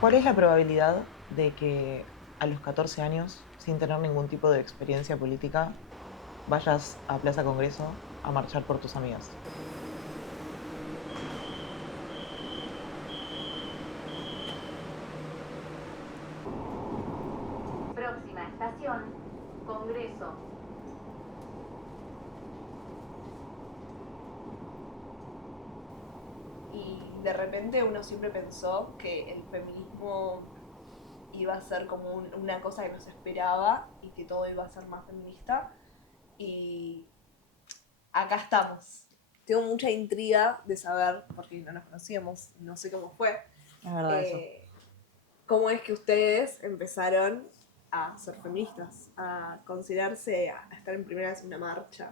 ¿Cuál es la probabilidad de que a los 14 años, sin tener ningún tipo de experiencia política, vayas a Plaza Congreso a marchar por tus amigas? Próxima estación, Congreso. Y de repente uno siempre pensó que el feminismo iba a ser como una cosa que no se esperaba y que todo iba a ser más feminista. Y acá estamos. Tengo mucha intriga de saber, porque no nos conocíamos, no sé cómo fue, Es verdad eso. cómo es que ustedes empezaron a ser feministas, a considerarse, a estar en primera vez en una marcha.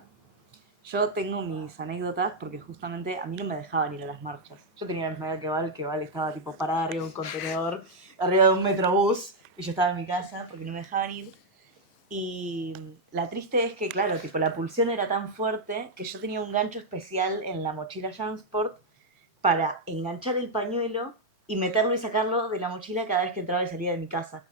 Yo tengo mis anécdotas porque justamente a mí no me dejaban ir a las marchas. Yo tenía la misma edad que Val estaba tipo parada arriba de un contenedor, arriba de un metrobús, y yo estaba en mi casa porque no me dejaban ir. Y la triste es que, claro, tipo la pulsión era tan fuerte que yo tenía un gancho especial en la mochila Jansport para enganchar el pañuelo y meterlo y sacarlo de la mochila cada vez que entraba y salía de mi casa.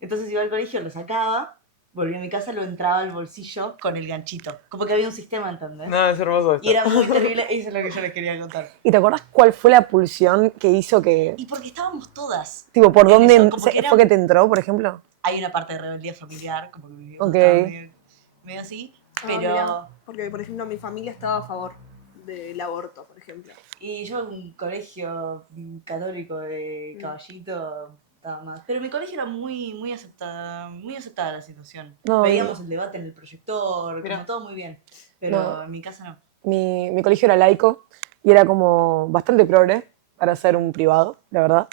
Entonces iba al colegio, lo sacaba, volvía a mi casa, lo entraba al bolsillo con el ganchito. Como que había un sistema, ¿entendés? No, es hermoso esto. Y era muy terrible, eso es lo que yo les quería contar. ¿Y te acordás cuál fue la pulsión que hizo que... Y porque estábamos todas. Tipo, ¿por en dónde eso, como que fue que te entró, por ejemplo? Hay una parte de rebeldía familiar, como que mi Ok. estaba medio así, pero... Mirá, porque, por ejemplo, mi familia estaba a favor del aborto, por ejemplo. Y yo en un colegio católico de Caballito estaba más. Pero mi colegio era muy aceptada la situación. No, Veíamos el debate en el proyector, Mirá. como todo muy bien. Pero No. en mi casa no. Mi colegio era laico y era como bastante progre para ser un privado, la verdad.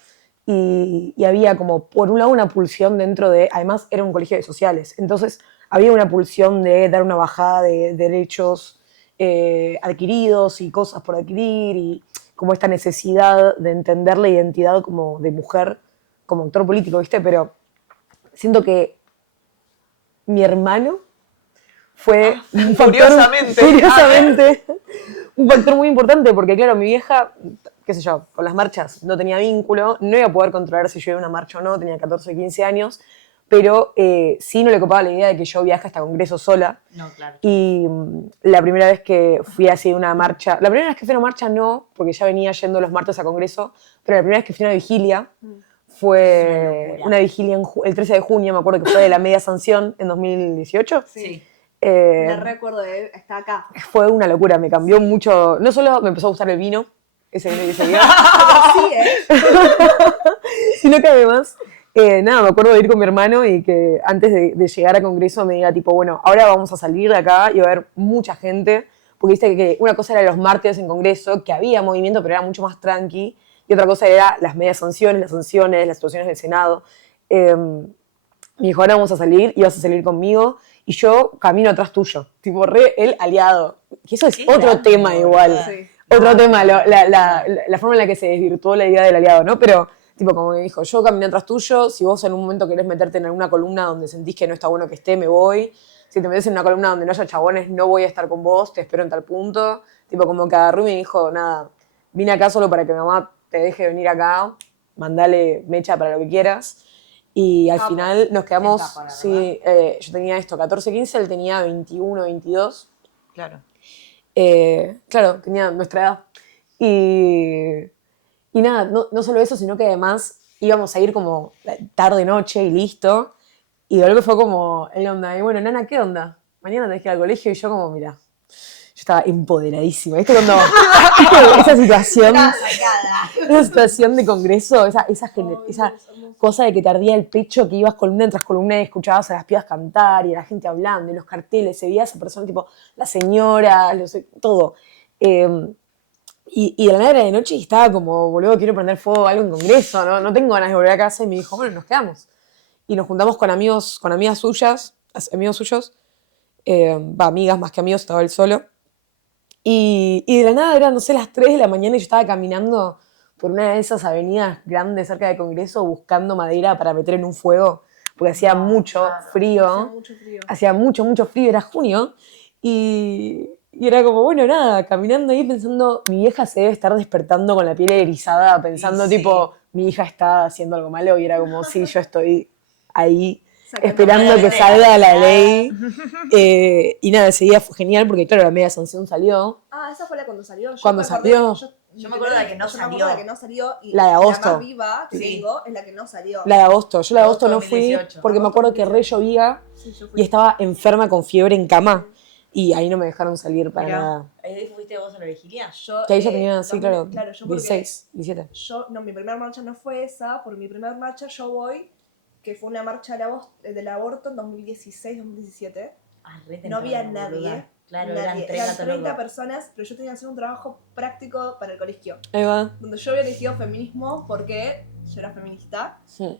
Y había como, por un lado, una pulsión dentro de, además era un colegio de sociales, entonces había una pulsión de dar una bajada de derechos adquiridos y cosas por adquirir y como esta necesidad de entender la identidad como de mujer, como actor político, ¿viste? Pero siento que mi hermano fue un factor, Curiosamente. un factor muy importante, porque claro, mi vieja, qué sé yo, con las marchas no tenía vínculo, no iba a poder controlar si yo iba a una marcha o no, tenía 14, 15 años, pero sí no le copaba la idea de que yo viaje hasta Congreso sola. No, claro. Y la primera vez que fui así a una marcha, la primera vez que fui a una marcha no, porque ya venía yendo los martes a Congreso, pero la primera vez que fui a una vigilia fue una vigilia el 13 de junio, me acuerdo que fue de la media sanción en 2018. Sí. Me recuerdo, está acá. Fue una locura, me cambió mucho. No solo me empezó a gustar el vino, ese vino que seguía, Sí, sino que además, nada, me acuerdo de ir con mi hermano y que antes de llegar a Congreso me diga tipo, bueno, ahora vamos a salir de acá y va a haber mucha gente, porque viste que una cosa era los martes en Congreso, que había movimiento, pero era mucho más tranqui, y otra cosa era las medias sanciones, las situaciones del Senado. Me dijo, ahora vamos a salir, y vas a salir conmigo, y yo camino atrás tuyo, tipo re el aliado. Y eso es Qué otro grande, tema igual. Sí. Otro tema, la forma en la que se desvirtuó la idea del aliado, ¿no? Pero, tipo, como me dijo, yo camino atrás tuyo, si vos en un momento querés meterte en alguna columna donde sentís que no está bueno que esté, me voy. Si te metes en una columna donde no haya chabones, no voy a estar con vos, te espero en tal punto. Tipo, como que agarró y me dijo, nada, vine acá solo para que mi mamá te deje venir acá, mandale mecha para lo que quieras. Y al final nos quedamos, Etapa, la sí, yo tenía esto, 14, 15, él tenía 21, 22. Claro. Claro, tenía nuestra edad. Y nada, no solo eso, sino que además íbamos a ir como tarde, noche y listo. Y de golpe fue como, el onda, y bueno, nana, ¿qué onda? Mañana tenés que ir al colegio. Y yo como, mira, yo estaba empoderadísima. ¿Viste cuando esa situación de congreso, esa cosa de que te ardía el pecho, que ibas columna tras columna y escuchabas a las pibas cantar y a la gente hablando y los carteles, se veía a esa persona, tipo, la señora, todo. Y de la nada era de noche y estaba como, boludo, quiero prender fuego a algo en Congreso, no tengo ganas de volver a casa. Y me dijo, bueno, nos quedamos. Y nos juntamos con amigos, con amigas suyas, amigos suyos, amigas más que amigos, estaba él solo. Y de la nada eran, no sé, las 3 de la mañana y yo estaba caminando por una de esas avenidas grandes cerca de Congreso buscando madera para meter en un fuego, porque hacía mucho frío. Hacía mucho frío. Hacía mucho frío, era junio. Y era como, bueno, nada, caminando ahí pensando, mi vieja se debe estar despertando con la piel erizada, pensando Sí. tipo, mi hija está haciendo algo malo y era como, sí, yo estoy ahí Sacando esperando que bandera. salga la ley. Y nada, ese día fue genial porque, claro, la media sanción salió. Esa fue la cuando salió. ¿Cuándo salió? Yo me acuerdo de la que no yo me acuerdo salió. de la que no salió. Y La de agosto. La más viva, que Sí. digo, es la que no salió. La de agosto. Yo la de agosto no Agosto fui 2018. porque me acuerdo que re llovía Sí, yo fui. y estaba enferma con fiebre en cama. Y ahí no me dejaron salir para Mirá. nada. ¿Ahí fuiste vos a la vigilia? Yo, Que ahí ya tenía, sí, claro, Claro, yo porque 16, 17. mi primera marcha no fue esa. Por mi primera marcha yo voy, que fue una marcha del aborto en 2016-2017. No había nadie. Claro, nadie. eran 30 personas, pero yo tenía que hacer un trabajo práctico para el colegio. Ahí va. Donde yo había elegido feminismo porque yo era feminista. Sí.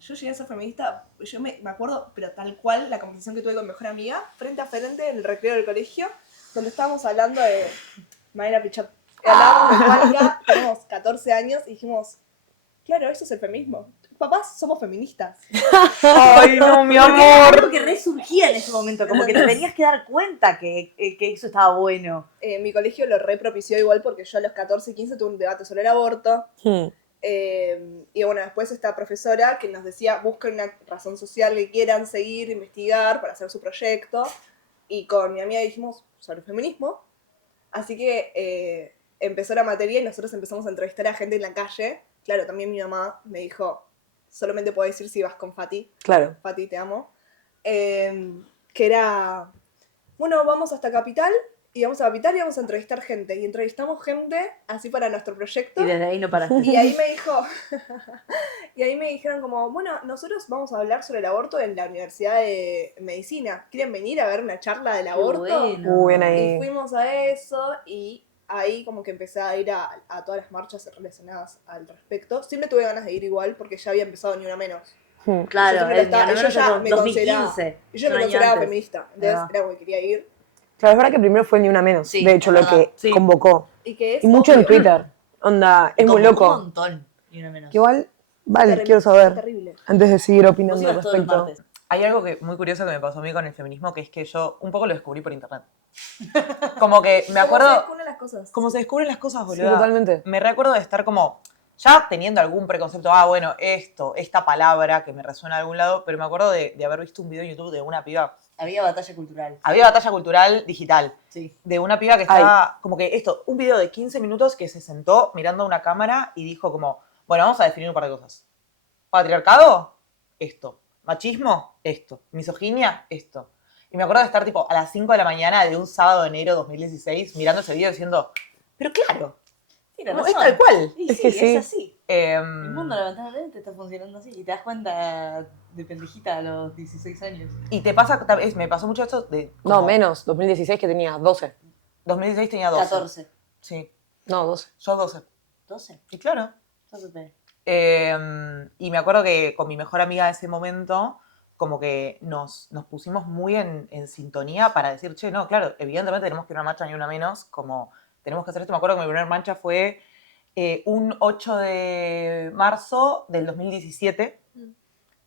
Yo llegué a ser feminista, yo me acuerdo, pero tal cual, la conversación que tuve con mi mejor amiga, frente a frente, en el recreo del colegio, donde estábamos hablando de Mayra Pichat. Hablábamos de Malca, teníamos 14 años, y dijimos, claro, eso es el feminismo. Papás, somos feministas. Ay, no, mi Porque era amor. algo que resurgía en ese momento, como que te tenías que dar cuenta que eso estaba bueno. Mi colegio lo repropició igual porque yo a los 14 y 15 tuve un debate sobre el aborto. Hmm. Y bueno, después esta profesora que nos decía, busquen una razón social que quieran seguir, investigar para hacer su proyecto. Y con mi amiga dijimos sobre feminismo. Así que empezó la materia y nosotros empezamos a entrevistar a gente en la calle. Claro, también mi mamá me dijo, solamente puedes ir si vas con Fati. Claro. Fati, te amo. Que era, bueno, vamos hasta Capital. Y vamos a Capital y vamos a entrevistar gente. Y entrevistamos gente así para nuestro proyecto. Y desde ahí no paraste. Y ahí me dijo, y ahí me dijeron como, bueno, nosotros vamos a hablar sobre el aborto en la Universidad de Medicina. ¿Quieren venir a ver una charla del aborto? Bueno. Bien ahí. Y fuimos a eso y ahí como que empecé a ir a todas las marchas relacionadas al respecto. Siempre tuve ganas de ir igual porque ya había empezado Ni Una Menos. Hmm. Claro, Yo siempre el estaba- Ni Una yo ya Menos me 2015. Y yo me un año consideraba antes. feminista, entonces Ah. era como que quería ir. Claro, es verdad que primero fue Ni Una Menos. Sí, de hecho, es lo verdad. que Sí. convocó. Y que es Y mucho en obvio. Twitter. Onda, es muy Como loco. Un montón. Ni Una Menos. Que igual, vale, Terrible, quiero saber. terrible. Antes de seguir Vos opinando al ibas todos los respecto. martes. Hay algo muy curioso que me pasó a mí con el feminismo, que es que yo un poco lo descubrí por internet. Como que me acuerdo Una de las cosas. cómo se descubren las cosas, Sí, boludo. totalmente. Me recuerdo de estar como, ya teniendo algún preconcepto, bueno, esta palabra que me resuena de algún lado, pero me acuerdo de haber visto un video en YouTube de una piba. Había batalla cultural. Había batalla cultural digital. Sí. De una piba que estaba, como que un video de 15 minutos que se sentó mirando a una cámara y dijo como, bueno, vamos a definir un par de cosas. Patriarcado, esto. Machismo, esto. Misoginia, esto. Y me acuerdo de estar tipo a las 5 de la mañana de un sábado de enero de 2016 mirando ese video diciendo, pero claro, Tienes no, es razón. tal cual. Y Es sí, que sí. es así. El Em, mundo lamentablemente está funcionando así. Y te das cuenta de pendejita a los 16 años. y te pasa, me pasó mucho esto de... No, como, menos. 2016 que tenía 12. 2016 tenía 12. 14. Sí, No, 12. yo 12. 12. Y claro. Entonces, Y me acuerdo que con mi mejor amiga de ese momento, como que nos pusimos muy en sintonía para decir, che, no, claro, evidentemente tenemos que ir a una marcha Ni Una Menos, como tenemos que hacer esto. Me acuerdo que mi primera marcha fue un 8 de marzo del 2017,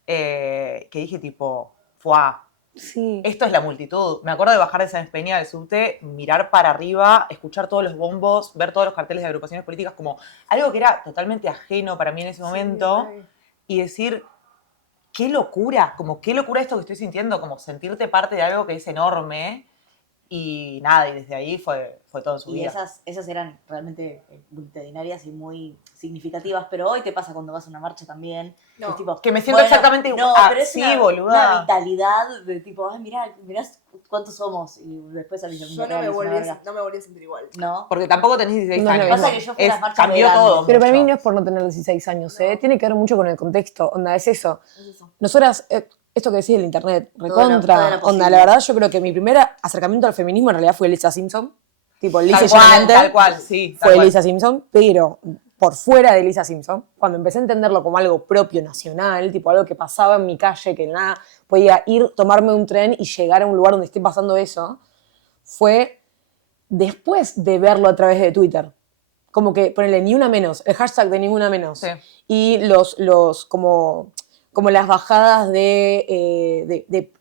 que dije tipo, ¡fuá! Sí. Esto es la multitud. Me acuerdo de bajar de San Peña del subte, mirar para arriba, escuchar todos los bombos, ver todos los carteles de agrupaciones políticas, como algo que era totalmente ajeno para mí en ese momento, y decir, qué locura, como qué locura esto que estoy sintiendo, como sentirte parte de algo que es enorme, y nada, y desde ahí fue todo en su y vida. esas eran realmente multitudinarias y muy significativas. Pero hoy te pasa cuando vas a una marcha también. No. Es tipo, Que me siento exactamente no, igual. pero es Sí, una, boluda. una vitalidad de tipo, ay, mirá cuántos somos. Y después salís de Yo no me volví a sentir igual. No. Porque tampoco tenés 16 No es lo años. Pasa que yo fui a las marchas de cambió grande. todo. Pero para mí mucho. no es por no tener 16 años, ¿eh? No. Tiene que ver mucho con el contexto. Onda, es eso. Es eso. Nosotras, esto que decís del internet, Todo recontra. era posible. Onda, la verdad, yo creo que mi primer acercamiento al feminismo en realidad fue Lisa Simpson. Tipo, lisa y Tal cual, llanamente tal cual, sí. tal fue cual. Lisa Simpson, pero por fuera de Lisa Simpson, cuando empecé a entenderlo como algo propio, nacional, tipo algo que pasaba en mi calle, que nada, podía ir, tomarme un tren y llegar a un lugar donde esté pasando eso, fue después de verlo a través de Twitter. Como que ponerle Ni Una Menos, el hashtag de Ni Una Menos. Sí. Y como las bajadas de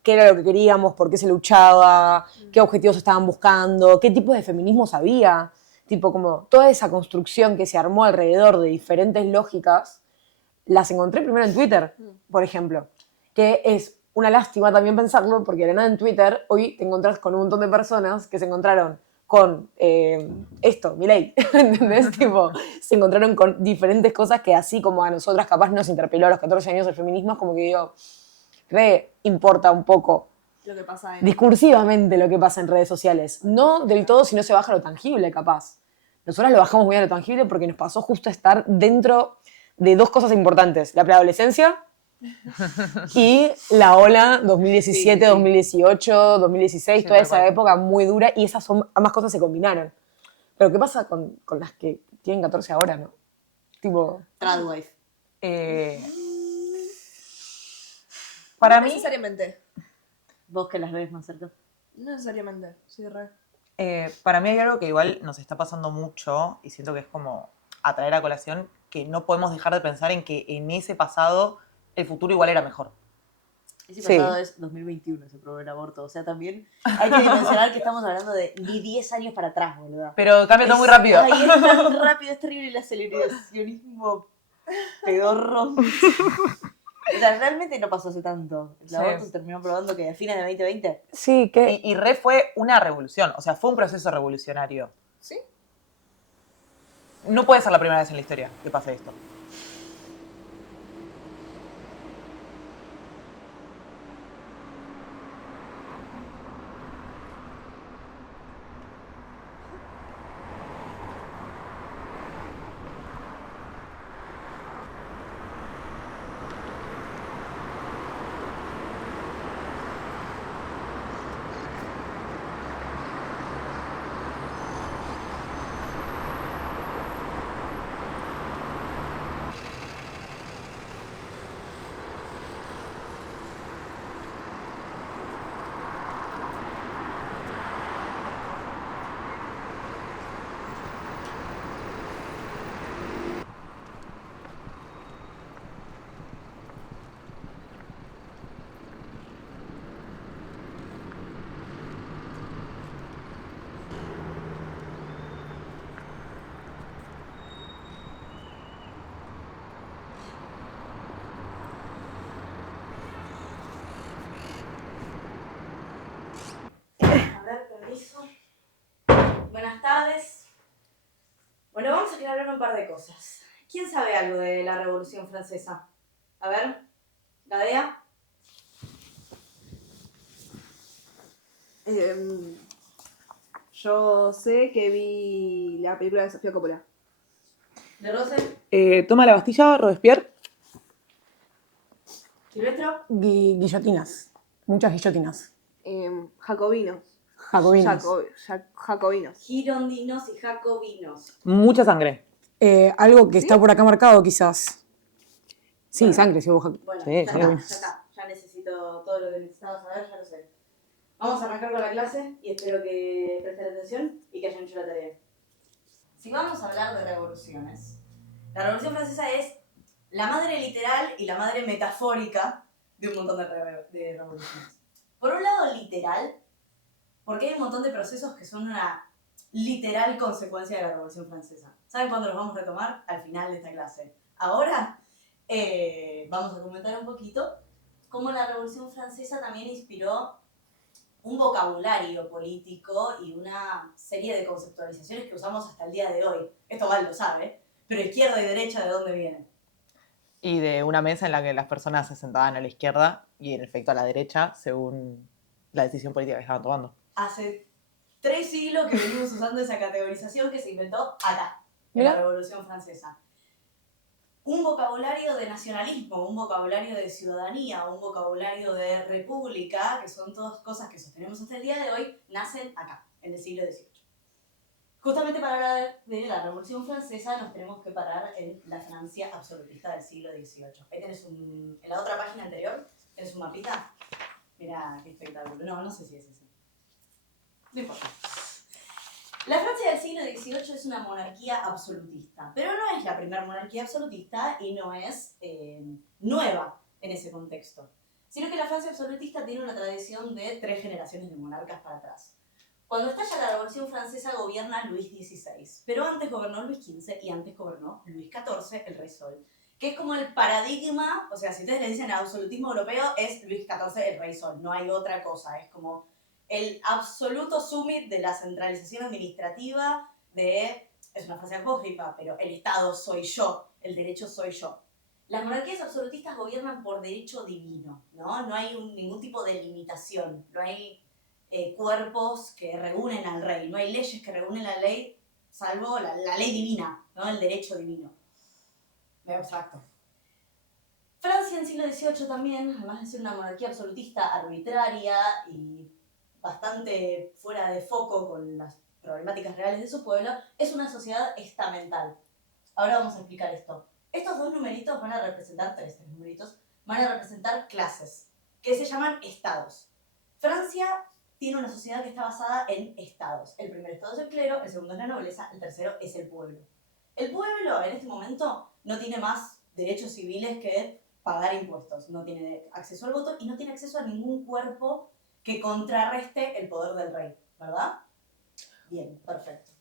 qué era lo que queríamos, por qué se luchaba, qué objetivos estaban buscando, qué tipos de feminismos había. Tipo, como toda esa construcción que se armó alrededor de diferentes lógicas las encontré primero en Twitter, por ejemplo. Que es una lástima también pensarlo, porque de la nada en Twitter hoy te encontrás con un montón de personas que se encontraron con Milei, ¿entendés? Tipo, se encontraron con diferentes cosas que así como a nosotras capaz nos interpeló a los 14 años el feminismo, es como que digo, importa un poco Lo que pasa en... discursivamente lo que pasa en redes sociales. No del todo si no se baja lo tangible, capaz. Nosotras lo bajamos muy a lo tangible porque nos pasó justo estar dentro de dos cosas importantes. La preadolescencia y la ola 2017, Sí, sí. 2018, 2016, Sí, toda tal esa cual. época muy dura y esas ambas cosas se combinaron. Pero ¿qué pasa con las que tienen 14 ahora, no? Tipo, Tradwife. Eh, para No mí, necesariamente. Vos que las ves más cerca. No necesariamente, sí, re. para mí hay algo que igual nos está pasando mucho y siento que es como a traer a colación que no podemos dejar de pensar en que en ese pasado el futuro igual era mejor. Ese Sí. pasado es 2021, se aprobó el aborto. O sea, también hay que dimensionar que estamos hablando de ni 10 años para atrás, boludo. Pero cambia todo muy rápido. Ay, es tan rápido, es terrible el aceleracionismo pedorro. O sea, realmente no pasó hace tanto. El Sí. aborto se terminó probando que a fines de 2020. sí, que Y re fue una revolución, o sea, fue un proceso revolucionario. ¿Sí? No puede ser la primera vez en la historia que pase esto. A ver, permiso. Buenas tardes. Bueno, vamos a aclarar un par de cosas. ¿Quién sabe algo de la Revolución Francesa? A ver, Gadea. Yo sé que vi la película de Sofía Coppola. ¿De Rose? Toma la Bastilla, Robespierre. ¿Silvestro? guillotinas. Muchas guillotinas. Jacobinos. Jacobinas. Jacobinos. Girondinos y jacobinos. Mucha sangre. Algo que ¿Sí? está por acá marcado, quizás. Sí, Bueno. sangre, sí, Bueno, Sí, ya sí. está, ya está. Ya necesito todo lo que necesitaba saber, ya lo sé. Vamos a arrancar con la clase y espero que presten atención y que hayan hecho la tarea. Si vamos a hablar de revoluciones, la Revolución Francesa es la madre literal y la madre metafórica de un montón de revoluciones. Por un lado, literal, porque hay un montón de procesos que son una literal consecuencia de la Revolución Francesa. ¿Saben cuándo los vamos a retomar? Al final de esta clase. Ahora vamos a comentar un poquito cómo la Revolución Francesa también inspiró un vocabulario político y una serie de conceptualizaciones que usamos hasta el día de hoy. Esto Val lo sabe, pero izquierda y derecha, ¿de dónde vienen? Y de una mesa en la que las personas se sentaban a la izquierda y en efecto a la derecha, según la decisión política que estaban tomando. Hace 3 siglos que venimos usando esa categorización que se inventó acá, en Mira. la Revolución Francesa. Un vocabulario de nacionalismo, un vocabulario de ciudadanía, un vocabulario de república, que son todas cosas que sostenemos hasta el día de hoy, nacen acá, en el siglo XVIII. Justamente para hablar de la Revolución Francesa nos tenemos que parar en la Francia absolutista del siglo XVIII. Ahí tenés en la otra página anterior, tenés un mapita. Mirá, qué espectáculo. No sé si es ese. No importa. La Francia del siglo XVIII es una monarquía absolutista, pero no es la primera monarquía absolutista y no es nueva en ese contexto, sino que la Francia absolutista tiene una tradición de 3 generaciones de monarcas para atrás. Cuando estalla la Revolución Francesa gobierna Luis XVI, pero antes gobernó Luis XV y antes gobernó Luis XIV, el Rey Sol, que es como el paradigma, o sea, si ustedes le dicen absolutismo europeo, es Luis XIV el rey sol, no hay otra cosa, es como el absoluto summit de la centralización administrativa es una frase apócrifa, pero el Estado soy yo, el derecho soy yo. Las monarquías absolutistas gobiernan por derecho divino, ¿no? No hay ningún tipo de limitación, no hay cuerpos que reúnen al rey, no hay leyes que reúnen la ley, salvo la ley divina, ¿no? El derecho divino. Medio abstracto. Francia en siglo XVIII también, además de ser una monarquía absolutista arbitraria y bastante fuera de foco con las problemáticas reales de su pueblo, es una sociedad estamental. Ahora vamos a explicar esto. Estos dos numeritos van a representar, tres numeritos, van a representar clases, que se llaman estados. Francia tiene una sociedad que está basada en estados. El primer estado es el clero, el segundo es la nobleza, el tercero es el pueblo. El pueblo en este momento no tiene más derechos civiles que pagar impuestos, no tiene acceso al voto y no tiene acceso a ningún cuerpo que contrarreste el poder del rey, ¿verdad? Bien, perfecto.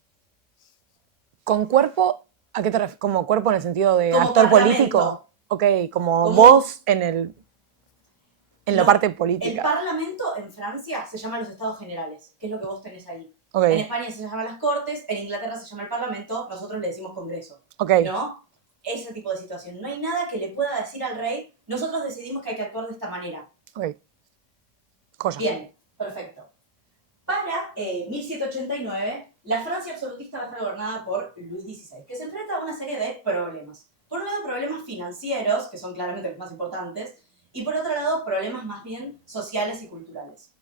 ¿Con cuerpo, a qué te refieres? ¿Como cuerpo en el sentido de Como actor parlamento. político? Ok, como Como- voz en la No, parte El política. parlamento en Francia se llama los estados generales, que es lo que vos tenés ahí. Ok, En España se llama las cortes, en Inglaterra se llama el parlamento, nosotros le decimos congreso, ok, ¿no? Ese tipo de situación. No hay nada que le pueda decir al rey, nosotros decidimos que hay que actuar de esta manera. ok. Joya. Bien, perfecto. Para 1789, la Francia absolutista va a estar gobernada por Luis XVI, que se enfrenta a una serie de problemas. Por un lado, problemas financieros, que son claramente los más importantes, y por otro lado, problemas más bien sociales y culturales.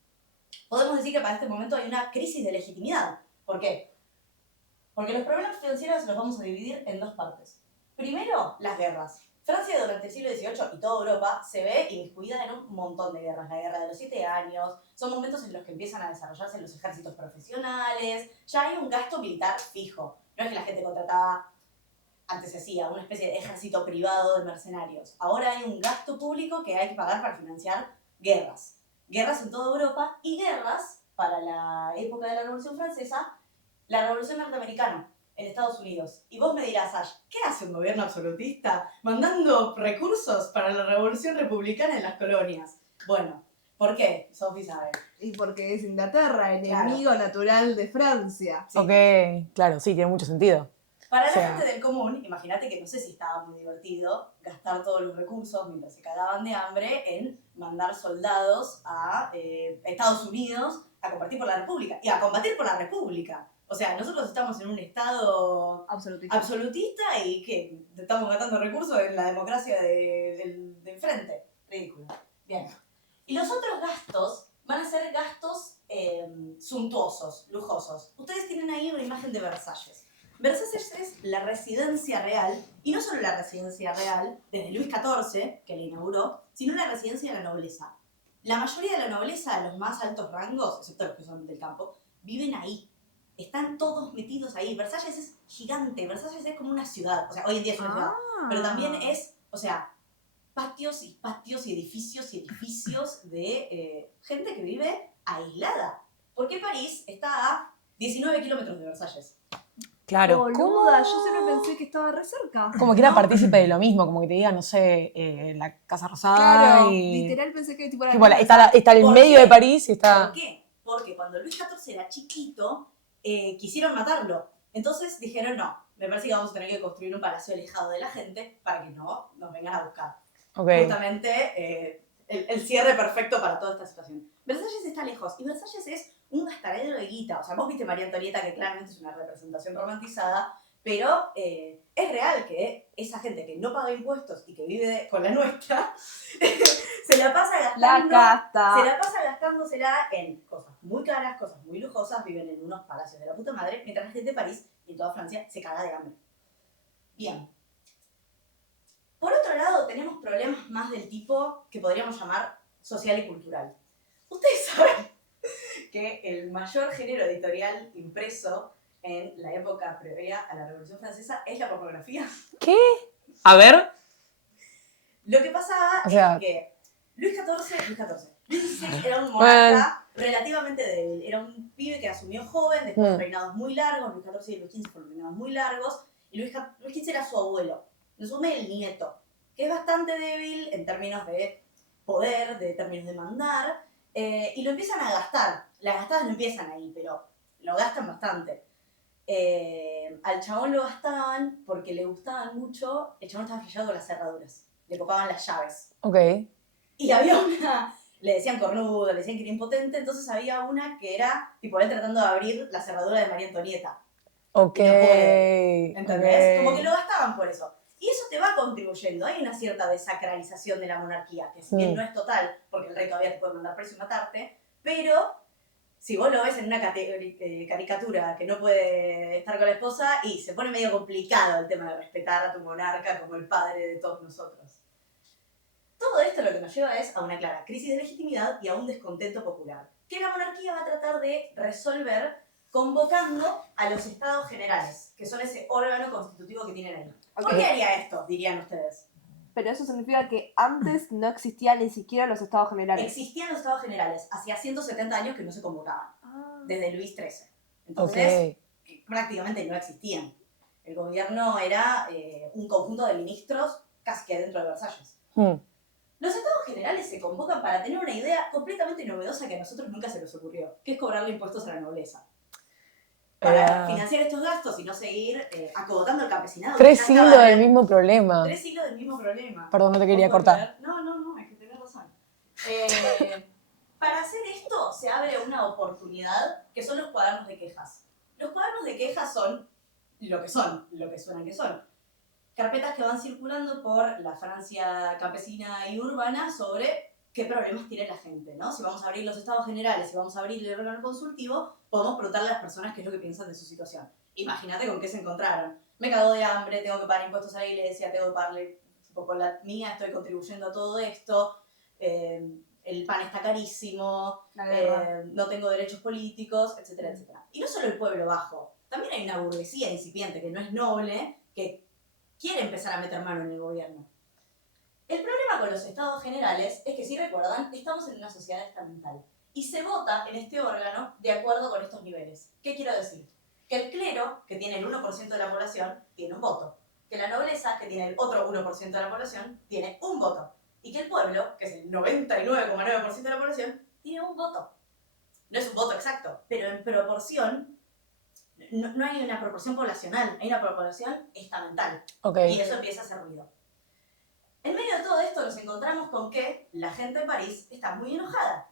Podemos decir que para este momento hay una crisis de legitimidad. ¿Por qué? Porque los problemas financieros los vamos a dividir en dos partes. Primero, las guerras. Francia durante el siglo XVIII y toda Europa se ve inmiscuida en un montón de guerras. La guerra de los 7 años, son momentos en los que empiezan a desarrollarse los ejércitos profesionales, ya hay un gasto militar fijo. No es que la gente contrataba, antes se hacía, una especie de ejército privado de mercenarios. Ahora hay un gasto público que hay que pagar para financiar guerras. Guerras en toda Europa y guerras, para la época de la Revolución Francesa, la Revolución Norteamericana en Estados Unidos. Y vos me dirás, Ash, ¿qué hace un gobierno absolutista mandando recursos para la Revolución Republicana en las colonias? Bueno, ¿por qué? Sophie sabe. Y porque es Inglaterra, Claro. enemigo natural de Francia. Sí. Ok, claro, sí, tiene mucho sentido. Para O la sea- gente del común, imagínate que no sé si estaba muy divertido gastar todos los recursos mientras se cagaban de hambre en mandar soldados a Estados Unidos a combatir por la República y a combatir por la República. O sea, nosotros estamos en un estado Absolutista. absolutista y que estamos gastando recursos en la democracia de enfrente. Ridículo. Bien. Y los otros gastos van a ser gastos suntuosos, lujosos. Ustedes tienen ahí una imagen de Versalles. Versalles es la residencia real, y no solo la residencia real, desde Luis XIV, que la inauguró, sino la residencia de la nobleza. La mayoría de la nobleza, los más altos rangos, excepto los que son del campo, viven ahí. Están todos metidos ahí. Versalles es gigante, Versalles es como una ciudad. O sea, hoy en día es una ciudad. Pero también es, o sea, patios y patios y edificios de gente que vive aislada. Porque París está a 19 kilómetros de Versalles. Claro. Boluda, yo siempre pensé que estaba re cerca. Como que era partícipe de lo mismo, como que te diga, no sé, la Casa Rosada Claro, y... literal pensé que tipo era Tipo, la está el ¿Por medio qué? de París y está... ¿Por qué? Porque cuando Luis XIV era chiquito, quisieron matarlo. Entonces dijeron, no, me parece que vamos a tener que construir un palacio alejado de la gente para que no nos vengan a buscar. Ok. Justamente el cierre perfecto para toda esta situación. Versalles está lejos y Versalles es un gastadero de guita. O sea, vos viste María Antonieta, que claramente es una representación romantizada, pero es real que esa gente que no paga impuestos y que vive con la nuestra se la pasa La casta. se la pasa gastándosela en cosas muy caras, cosas muy lujosas, viven en unos palacios de la puta madre, mientras la gente de París y en toda Francia se caga de hambre. Bien. Por otro lado, tenemos problemas más del tipo que podríamos llamar social y cultural. Ustedes saben que el mayor género editorial impreso en la época previa a la Revolución Francesa es la pornografía. ¿Qué? A ver. Lo que pasaba O sea- es que Luis XVI era un monarca relativamente débil. Era un pibe que asumió joven, después de reinados muy largos. Luis XIV y Luis XV fueron reinados muy largos. Y Luis XV era su abuelo. En resumen, el nieto. que es bastante débil en términos de poder, de términos de mandar, y lo empiezan a gastar. Las gastadas no empiezan ahí, pero lo gastan bastante. Al chabón lo gastaban porque le gustaban mucho, el chabón estaba flasheado con las cerraduras, le copaban las llaves. Ok. Y había una, le decían cornudo, le decían que era impotente, entonces había una que era, tipo, él tratando de abrir la cerradura de María Antonieta. Ok. Y no puede, ¿entendés? Ok. Como que lo gastaban por eso. Y eso te va contribuyendo. Hay una cierta desacralización de la monarquía, que si bien no es total, porque el rey todavía te puede mandar preso y matarte, pero si vos lo ves en una caricatura que no puede estar con la esposa, y se pone medio complicado el tema de respetar a tu monarca como el padre de todos nosotros. Todo esto lo que nos lleva es a una clara crisis de legitimidad y a un descontento popular, que la monarquía va a tratar de resolver convocando a los estados generales, que son ese órgano constitutivo que tienen ahí. ¿Por qué haría esto, dirían ustedes? Pero eso significa que antes no existían ni siquiera los estados generales. Existían los estados generales, hacía 170 años que no se convocaban, Ah. desde Luis XIII. Entonces, Ok. prácticamente no existían. El gobierno era un conjunto de ministros casi que dentro de Versalles. Hmm. Los estados generales se convocan para tener una idea completamente novedosa que a nosotros nunca se nos ocurrió, que es cobrarle impuestos a la nobleza. Para financiar estos gastos y no seguir acogotando al campesinado. 3 Ya siglos estaba del mismo problema. 3 siglos del mismo problema. Perdón, no te quería ¿Vos podés cortar. creer? No, es que tenés razón. Para hacer esto se abre una oportunidad que son los cuadernos de quejas. Los cuadernos de quejas son, lo que suenan que son. Carpetas que van circulando por la Francia campesina y urbana sobre qué problemas tiene la gente, ¿no? Si vamos a abrir los estados generales, si vamos a abrir el órgano consultivo, podemos preguntarle a las personas qué es lo que piensan de su situación. Imagínate con qué se encontraron. Me cago de hambre, tengo que pagar impuestos a la iglesia, tengo que pagarle, tipo, con la mía estoy contribuyendo a todo esto, el pan está carísimo, no tengo derechos políticos, etcétera, etcétera. Y no solo el pueblo bajo, también hay una burguesía incipiente que no es noble, que quiere empezar a meter mano en el gobierno. El problema con los estados generales es que, si recuerdan, estamos en una sociedad estamental y se vota en este órgano de acuerdo con estos niveles. ¿Qué quiero decir? Que el clero, que tiene el 1% de la población, tiene un voto. Que la nobleza, que tiene el otro 1% de la población, tiene un voto. Y que el pueblo, que es el 99,9% de la población, tiene un voto. No es un voto exacto, pero en proporción, no hay una proporción poblacional, hay una proporción estamental. Ok. Y eso empieza a hacer ruido. En medio de todo esto nos encontramos con que la gente de París está muy enojada.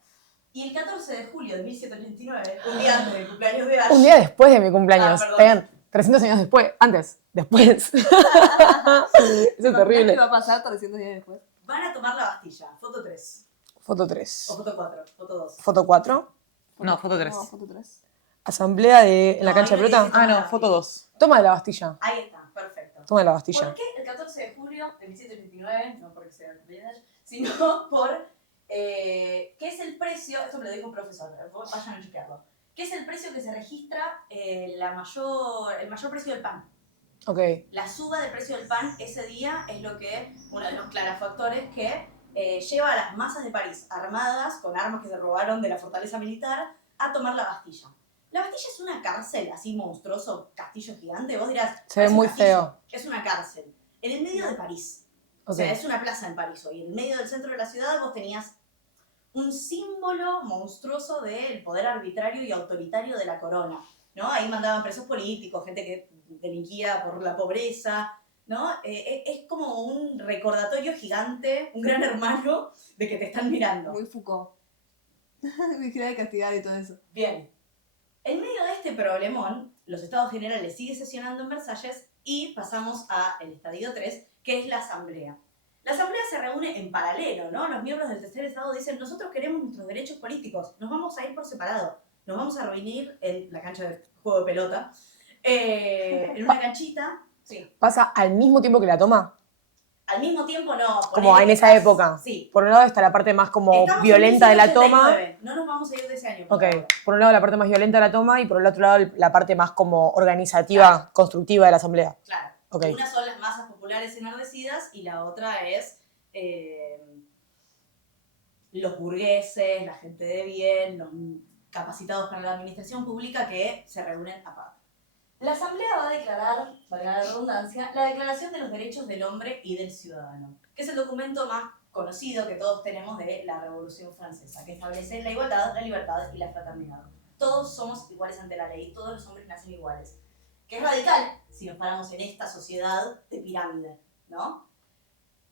Y el 14 de julio de 1789, un día antes del cumpleaños de Ash... Un día después de mi cumpleaños. perdón. Está bien, 300 años después. Antes. Después. Eso es terrible. ¿Qué va a pasar 300 días después? Van a tomar la Bastilla, foto 3. Foto O 3. foto 4, foto 2. Foto 4. No, foto 3. No, foto 3. Asamblea en la No, cancha de ahí me pelota. dice- Ah, no, foto 2. Toma de la Bastilla. Ahí está, perfecto. Toma de la Bastilla. ¿Por qué el 14 de julio de 1789? No porque sea el cumpleaños, sino por qué es el precio, esto me lo dijo un profesor, vayan a chequearlo, qué es el precio que se registra el mayor precio del pan. Ok. La suba del precio del pan ese día es lo que, uno de los claros factores que lleva a las masas de París armadas, con armas que se robaron de la fortaleza militar, a tomar la Bastilla. La Bastilla es una cárcel así monstruoso, castillo gigante, vos dirás... Se ve "Es un muy castillo". feo. Es una cárcel, en el medio de París. O Ok. sea, es una plaza en París hoy. En el medio del centro de la ciudad vos tenías un símbolo monstruoso del poder arbitrario y autoritario de la corona, ¿no? Ahí mandaban presos políticos, gente que delinquía por la pobreza, ¿no? Es como un recordatorio gigante, un gran hermano de que te están mirando. Muy Foucault. Vigila de castidad y todo eso. Bien. En medio de este problemón, los estados generales siguen sesionando en Versalles y pasamos al estadio 3, que es la asamblea. La asamblea se reúne en paralelo, ¿no? Los miembros del tercer estado dicen, nosotros queremos nuestros derechos políticos, nos vamos a ir por separado, nos vamos a reunir en la cancha de juego de pelota, en una canchita, sí. ¿Pasa al mismo tiempo que la toma? Al mismo tiempo no. Como ponele en que esa estás- época. Sí. Por un lado está la parte más como Estamos en violenta de la toma. 1789. No nos vamos a ir de ese año. por Ok. ahora. Por un lado la parte más violenta de la toma y por el otro lado la parte más como organizativa, constructiva de la asamblea. Claro. Ok. Una son las masas populares enardecidas y la otra es los burgueses, la gente de bien, los capacitados para la administración pública que se reúnen aparte. La Asamblea va a declarar, valga la redundancia, la Declaración de los Derechos del Hombre y del Ciudadano, que es el documento más conocido que todos tenemos de la Revolución Francesa, que establece la igualdad, la libertad y la fraternidad. Todos somos iguales ante la ley, todos los hombres nacen iguales. Que es radical si nos paramos en esta sociedad de pirámide, ¿no?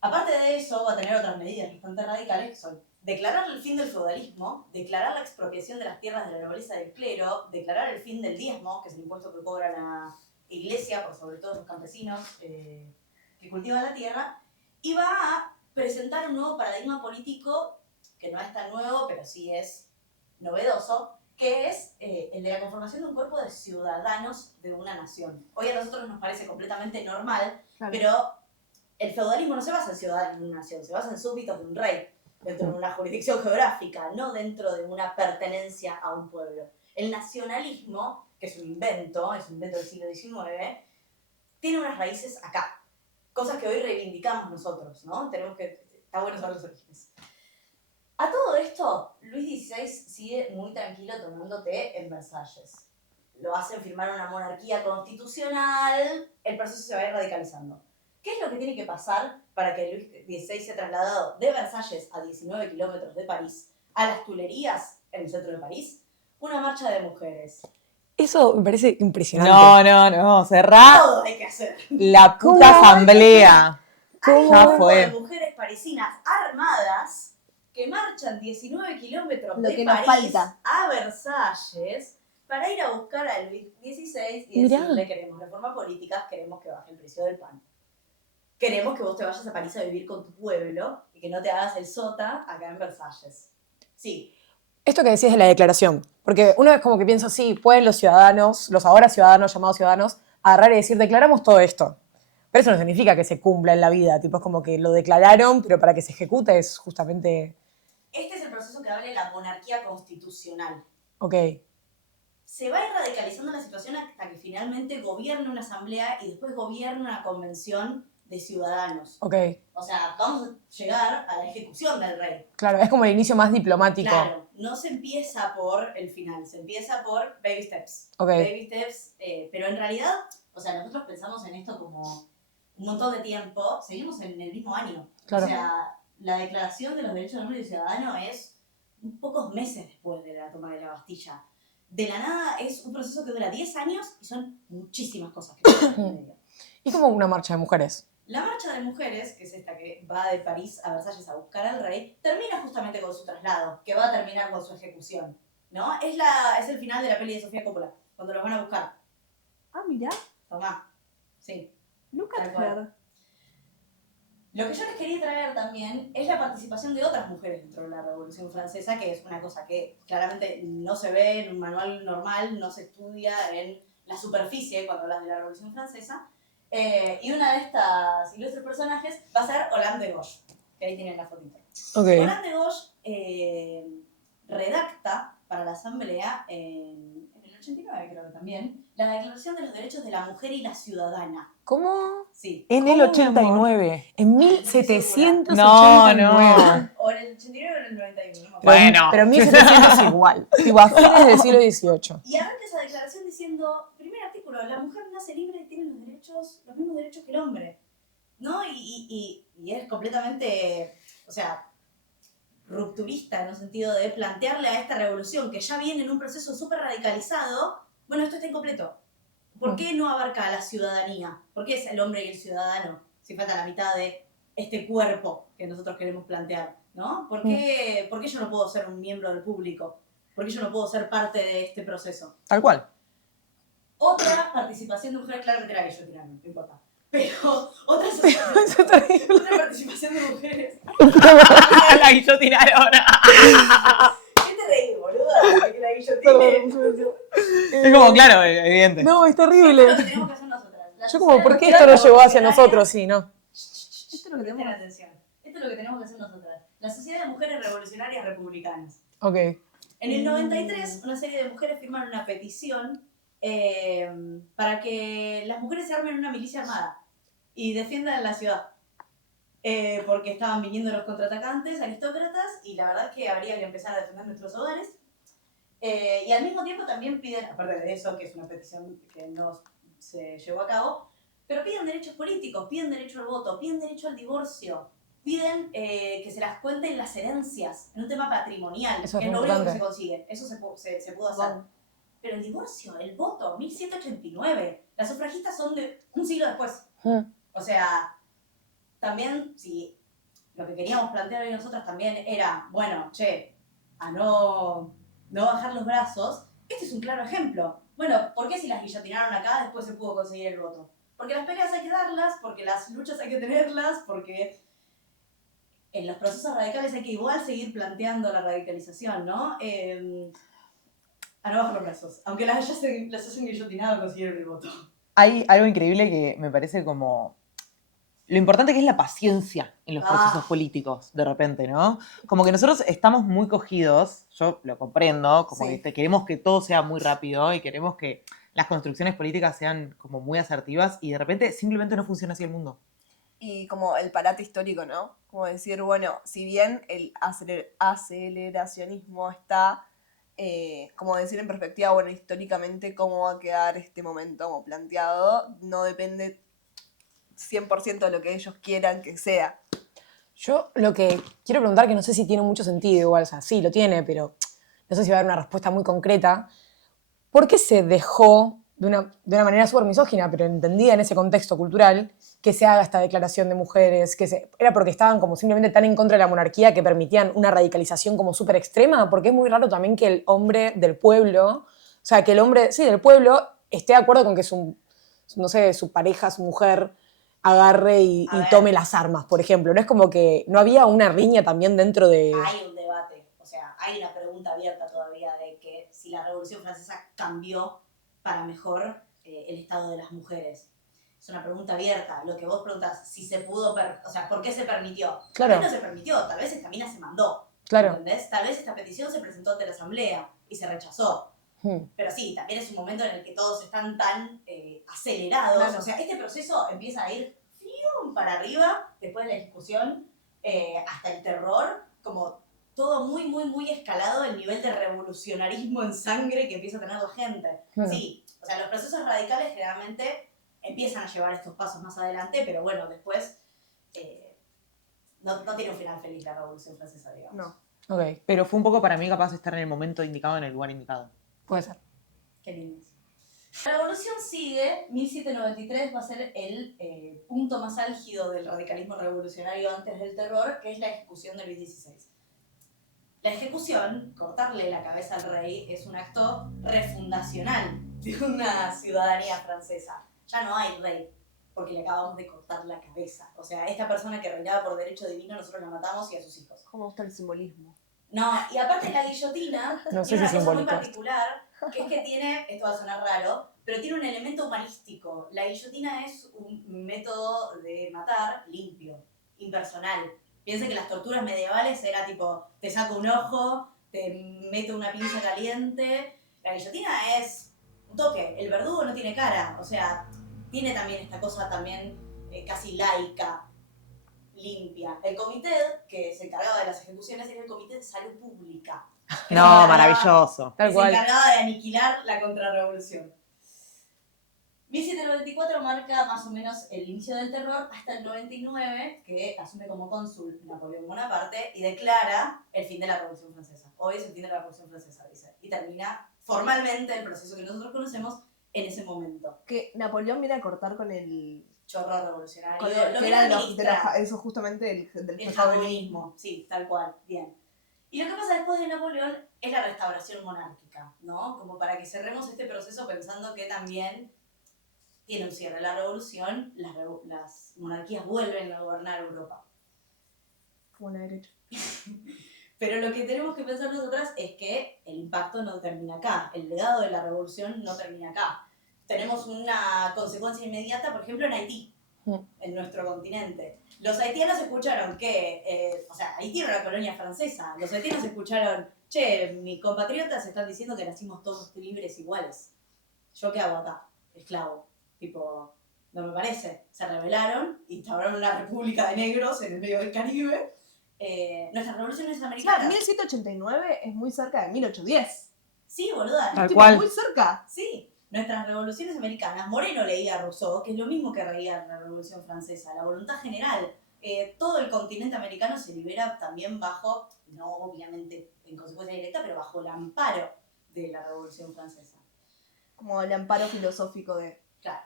Aparte de eso, va a tener otras medidas bastante radicales, que son declarar el fin del feudalismo, declarar la expropiación de las tierras de la nobleza y del clero, declarar el fin del diezmo, que es el impuesto que cobra la iglesia, por sobre todo los campesinos que cultivan la tierra, y va a presentar un nuevo paradigma político, que no es tan nuevo, pero sí es novedoso, que es el de la conformación de un cuerpo de ciudadanos de una nación. Hoy a nosotros nos parece completamente normal, Claro. pero el feudalismo no se basa en ciudadanos de una nación, se basa en súbditos de un rey, dentro de una jurisdicción geográfica, no dentro de una pertenencia a un pueblo. El nacionalismo, que es un invento del siglo XIX, tiene unas raíces acá, cosas que hoy reivindicamos nosotros, ¿no? Está bueno saber los orígenes. A todo esto, Luis XVI sigue muy tranquilo tomando té en Versalles. Lo hacen firmar una monarquía constitucional, el proceso se va a ir radicalizando. ¿Qué es lo que tiene que pasar para que Luis XVI sea trasladado de Versalles a 19 kilómetros de París a las Tuileries, en el centro de París? Una marcha de mujeres. Eso me parece impresionante. No, cerrá Todo hay que hacer. la ¿Cómo? puta asamblea. Hay Ya un grupo fue. de mujeres parisinas armadas que marchan 19 kilómetros Lo de que nos París falta. a Versalles para ir a buscar a Luis XVI y Mirá. decirle: queremos reformas políticas, queremos que baje el precio del pan. Queremos que vos te vayas a París a vivir con tu pueblo y que no te hagas el sota acá en Versalles. Sí, Esto que decís de la declaración, porque uno es como que piensa, sí, pueden los ciudadanos, los ahora ciudadanos, llamados ciudadanos, agarrar y decir, declaramos todo esto. Pero eso no significa que se cumpla en la vida, tipo es como que lo declararon, pero para que se ejecute es justamente, este es el proceso que habla de la monarquía constitucional. ok, Se va a ir radicalizando la situación hasta que finalmente gobierne una asamblea y después gobierne una convención de ciudadanos. ok, O sea, vamos a llegar a la ejecución del rey. claro, es como el inicio más diplomático. Claro, no se empieza por el final, se empieza por baby steps. Ok. Baby steps, pero en realidad, o sea, nosotros pensamos en esto como un montón de tiempo, seguimos en el mismo año. Claro. O sea, la Declaración de los Derechos del Hombre y del Ciudadano es pocos meses después de la toma de la Bastilla. De la nada es un proceso que dura 10 años y son muchísimas cosas que pasan en medio. Y como una marcha de mujeres. La marcha de mujeres, que es esta que va de París a Versalles a buscar al rey, termina justamente con su traslado, que va a terminar con su ejecución, ¿no? Es el final de la peli de Sofía Coppola, cuando los van a buscar. Ah, mirá. Tomá. Sí. Look Tal at cual. her. Lo que yo les quería traer también es la participación de otras mujeres dentro de la Revolución Francesa, que es una cosa que claramente no se ve en un manual normal, no se estudia en la superficie cuando hablas de la Revolución Francesa. Y una de estas ilustres personajes va a ser Olympe de Gouges, que ahí tienen la fotito. Ok. Olympe de Gouges redacta para la Asamblea en el 89, creo que también, la Declaración de los Derechos de la Mujer y la Ciudadana. ¿Cómo? Sí. En el ¿Cómo, mi amor? 89. En No, 1789. no. O en el 89 o en el 91, no me acuerdo. Bueno. Pero 1700 igual. Tipo, a fines del siglo XVIII. Y arranca esa declaración diciendo, primer artículo, la mujer nace libre y tiene los mismos derechos que el hombre, ¿no? Y es completamente, o sea, rupturista en un sentido de plantearle a esta revolución que ya viene en un proceso súper radicalizado, bueno, esto está incompleto. ¿Por qué no abarca a la ciudadanía? ¿Por qué es el hombre y el ciudadano? Si falta la mitad de este cuerpo que nosotros queremos plantear, ¿no? ¿Por qué yo no puedo ser un miembro del público? ¿Por qué yo no puedo ser parte de este proceso? Tal cual. Otra participación de mujeres, claramente la guillotina, no importa. Pero otra participación de mujeres. La guillotinaron. ¿Qué te reís, boluda? De que la guillotine. Es como, claro, evidente. No, es Esto es terrible. lo que tenemos que hacer nosotras. La Yo como, sociedad ¿por qué esto no natural llegó hacia revolucionaria- nosotros? Sí, no. Esto es lo que Presten tenemos. atención. Esto es lo que tenemos que hacer nosotras. La Sociedad de Mujeres Revolucionarias Republicanas. Ok. En el 93, una serie de mujeres firmaron una petición para que las mujeres se armen una milicia armada y defiendan la ciudad. Porque estaban viniendo los contraatacantes, aristócratas, y la verdad es que habría que empezar a defender nuestros hogares. Y al mismo tiempo también piden, aparte de eso, que es una petición que no se llevó a cabo, pero piden derechos políticos, piden derecho al voto, piden derecho al divorcio, piden que se las cuenten las herencias en un tema patrimonial, Eso es que es lo muy único que importante. se consigue, eso se pudo hacer. Wow. Pero el divorcio, el voto, 1789, las sufragistas son de un siglo después. Mm. O sea, también, si lo que queríamos plantear hoy nosotras también era, bueno, che, a no bajar los brazos, este es un claro ejemplo. Bueno, ¿por qué si las guillotinaron acá después se pudo conseguir el voto? Porque las peleas hay que darlas, porque las luchas hay que tenerlas, porque en los procesos radicales hay que igual seguir planteando la radicalización, ¿no? A no bajar los brazos. Aunque las hayan guillotinado, consiguieron el voto. Hay algo increíble que me parece como lo importante que es la paciencia en los procesos políticos, de repente, ¿no? Como que nosotros estamos muy cogidos, yo lo comprendo, como Sí. que queremos que todo sea muy rápido y queremos que las construcciones políticas sean como muy asertivas y de repente simplemente no funciona así el mundo. Y como el parate histórico, ¿no? Como decir, bueno, si bien el aceleracionismo está, como decir en perspectiva, bueno, históricamente cómo va a quedar este momento como planteado, no depende 100% de lo que ellos quieran que sea. Yo lo que quiero preguntar, que no sé si tiene mucho sentido igual, o sea, sí, lo tiene, pero no sé si va a haber una respuesta muy concreta. ¿Por qué se dejó, de una manera súper misógina, pero entendida en ese contexto cultural, que se haga esta declaración de mujeres? ¿Era porque estaban como simplemente tan en contra de la monarquía que permitían una radicalización como súper extrema? Porque es muy raro también que el hombre del pueblo, o sea, que el hombre, sí, del pueblo, esté de acuerdo con que no sé, su pareja, su mujer, agarre y A ver. tome las armas, por ejemplo. No es como que no había una riña también dentro de... Hay un debate, o sea, hay una pregunta abierta todavía de que si la Revolución Francesa cambió para mejor el estado de las mujeres. Es una pregunta abierta. Lo que vos preguntás, si se pudo, o sea, ¿por qué se permitió? Claro. Tal vez no se permitió, tal vez esta mina se mandó. Claro. ¿Entendés? Tal vez esta petición se presentó ante la asamblea y se rechazó. Pero sí, también es un momento en el que todos están tan acelerados. Claro. O sea, este proceso empieza a ir ¡fium! Para arriba, después de la discusión, hasta el terror, como todo muy, muy, muy escalado el nivel de revolucionarismo en sangre que empieza a tener la gente. Sí, o sea, los procesos radicales generalmente empiezan a llevar estos pasos más adelante, pero bueno, después no tiene un final feliz la Revolución Francesa, digamos. No. Ok, Pero fue un poco para mí capaz de estar en el momento indicado, en el lugar indicado. puede ser. Qué lindo. La revolución sigue, 1793 va a ser el punto más álgido del radicalismo revolucionario antes del terror, que es la ejecución de Luis XVI. La ejecución, cortarle la cabeza al rey, es un acto refundacional de una ciudadanía francesa. Ya no hay rey, porque le acabamos de cortar la cabeza. O sea, esta persona que reinaba por derecho divino, nosotros la matamos y a sus hijos. ¿Cómo gusta el simbolismo? No, y aparte la guillotina No sé tiene una si cosa muy simbólico. particular, que es que tiene, esto va a sonar raro, pero tiene un elemento humanístico. La guillotina es un método de matar limpio, impersonal. Piensen que las torturas medievales era tipo, te saco un ojo, te meto una pinza caliente. La guillotina es un toque, el verdugo no tiene cara, o sea, tiene también esta cosa también casi laica, limpia. El comité que se encargaba de las ejecuciones era el Comité de Salud Pública. que No, se encargaba- maravilloso. Tal que cual. se encargaba de aniquilar la contrarrevolución. 1794 marca más o menos el inicio del terror hasta el 99, que asume como cónsul Napoleón Bonaparte y declara el fin de la Revolución Francesa. Hoy es el fin de la Revolución Francesa, dice. Y termina formalmente el proceso que nosotros conocemos en ese momento. Que Napoleón viene a cortar con el... Chorro revolucionario. Con Lo el que que era era administrar. eso justamente del El jacobinismo. jacobinismo, sí, tal cual, bien. Y lo que pasa después de Napoleón es la restauración monárquica, ¿no? Como para que cerremos este proceso pensando que también tiene un cierre. La revolución, las monarquías vuelven a gobernar Europa. Como la derecha. Pero lo que tenemos que pensar nosotras es que el impacto no termina acá. El legado de la revolución no termina acá. Tenemos una consecuencia inmediata, por ejemplo, en Haití, en nuestro continente. Los haitianos escucharon que, o sea, Haití era una colonia francesa. Los haitianos escucharon, che, mis compatriotas están diciendo que nacimos todos libres iguales. ¿Yo qué hago acá? Esclavo. Tipo, no me parece. Se rebelaron, instauraron una república de negros en el medio del Caribe. Nuestras revoluciones Claro, americanas. 1789 es muy cerca de 1810. Sí, boluda. Tal Tipo, cual. muy cerca. Sí. nuestras revoluciones americanas, Moreno leía a Rousseau, que es lo mismo que leía la Revolución Francesa, la voluntad general. Todo el continente americano se libera también bajo, no obviamente en consecuencia directa, pero bajo el amparo de la Revolución Francesa. Como el amparo filosófico de... Claro.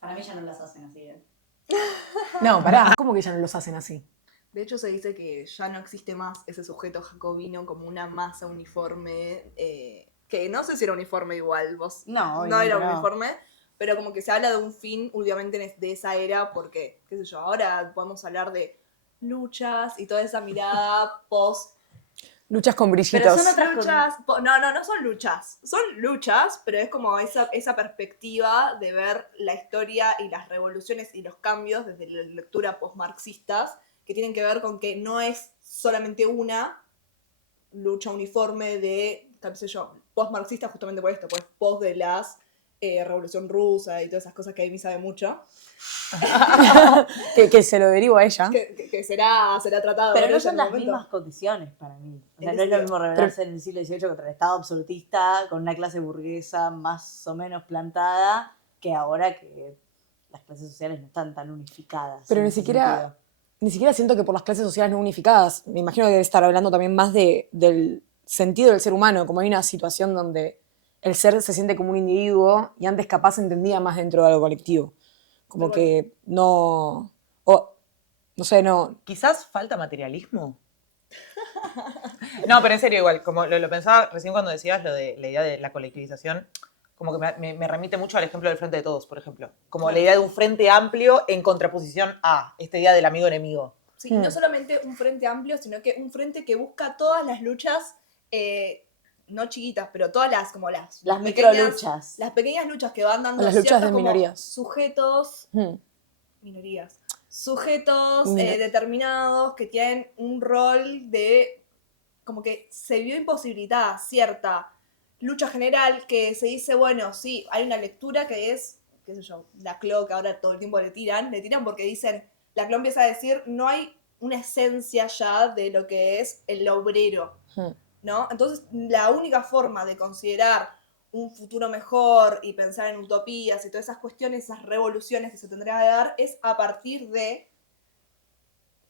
Para mí ya no las hacen así, ¿eh? No, pará. ¿Cómo que ya no los hacen así? De hecho, se dice que ya no existe más ese sujeto jacobino como una masa uniforme, que no sé si era uniforme igual, vos No, no era obviamente no. uniforme, pero como que se habla de un fin últimamente de esa era, porque, qué sé yo, ahora podemos hablar de luchas y toda esa mirada post... Luchas con brillitos. Pero son otras Luchas, no son luchas, pero es como esa perspectiva de ver la historia y las revoluciones y los cambios desde la lectura post-marxistas, que tienen que ver con que no es solamente una lucha uniforme de, qué sé yo, post-marxista justamente por esto, pues post de las Revolución Rusa y todas esas cosas que Amy sabe mucho, que se lo derivo a ella. que será tratado. Pero en no ese son las momento. mismas condiciones para mí. O sea, En no es lo ese mismo rebelarse en el siglo XVIII contra el Estado absolutista, con una clase burguesa más o menos plantada, que ahora que las clases sociales no están tan unificadas. Pero en ni ese siquiera, sentido. ni siquiera siento que por las clases sociales no unificadas. Me imagino que debe estar hablando también más del sentido del ser humano, como hay una situación donde el ser se siente como un individuo y antes capaz se entendía más dentro de algo colectivo. Como Tal cual. que no... o, no sé, no... Quizás falta materialismo. No, pero en serio igual, como lo pensaba recién cuando decías lo de la idea de la colectivización, como que me remite mucho al ejemplo del Frente de Todos, por ejemplo. Como Claro. la idea de un frente amplio en contraposición a esta idea del amigo-enemigo. Sí, no solamente un frente amplio, sino que un frente que busca todas las luchas, no chiquitas, pero todas las Las pequeñas- microluchas. las pequeñas luchas que van dando Las luchas ciertos de como minorías. sujetos, sujetos Minor- determinados que tienen un rol de, como que se vio imposibilitada cierta lucha general que se dice, bueno, sí, hay una lectura que es, qué sé yo, la CLO que ahora todo el tiempo le tiran porque dicen, la CLO empieza a decir, no hay una esencia ya de lo que es el obrero, ¿no? Entonces, la única forma de considerar un futuro mejor y pensar en utopías y todas esas cuestiones, esas revoluciones que se tendrán que dar, es a partir de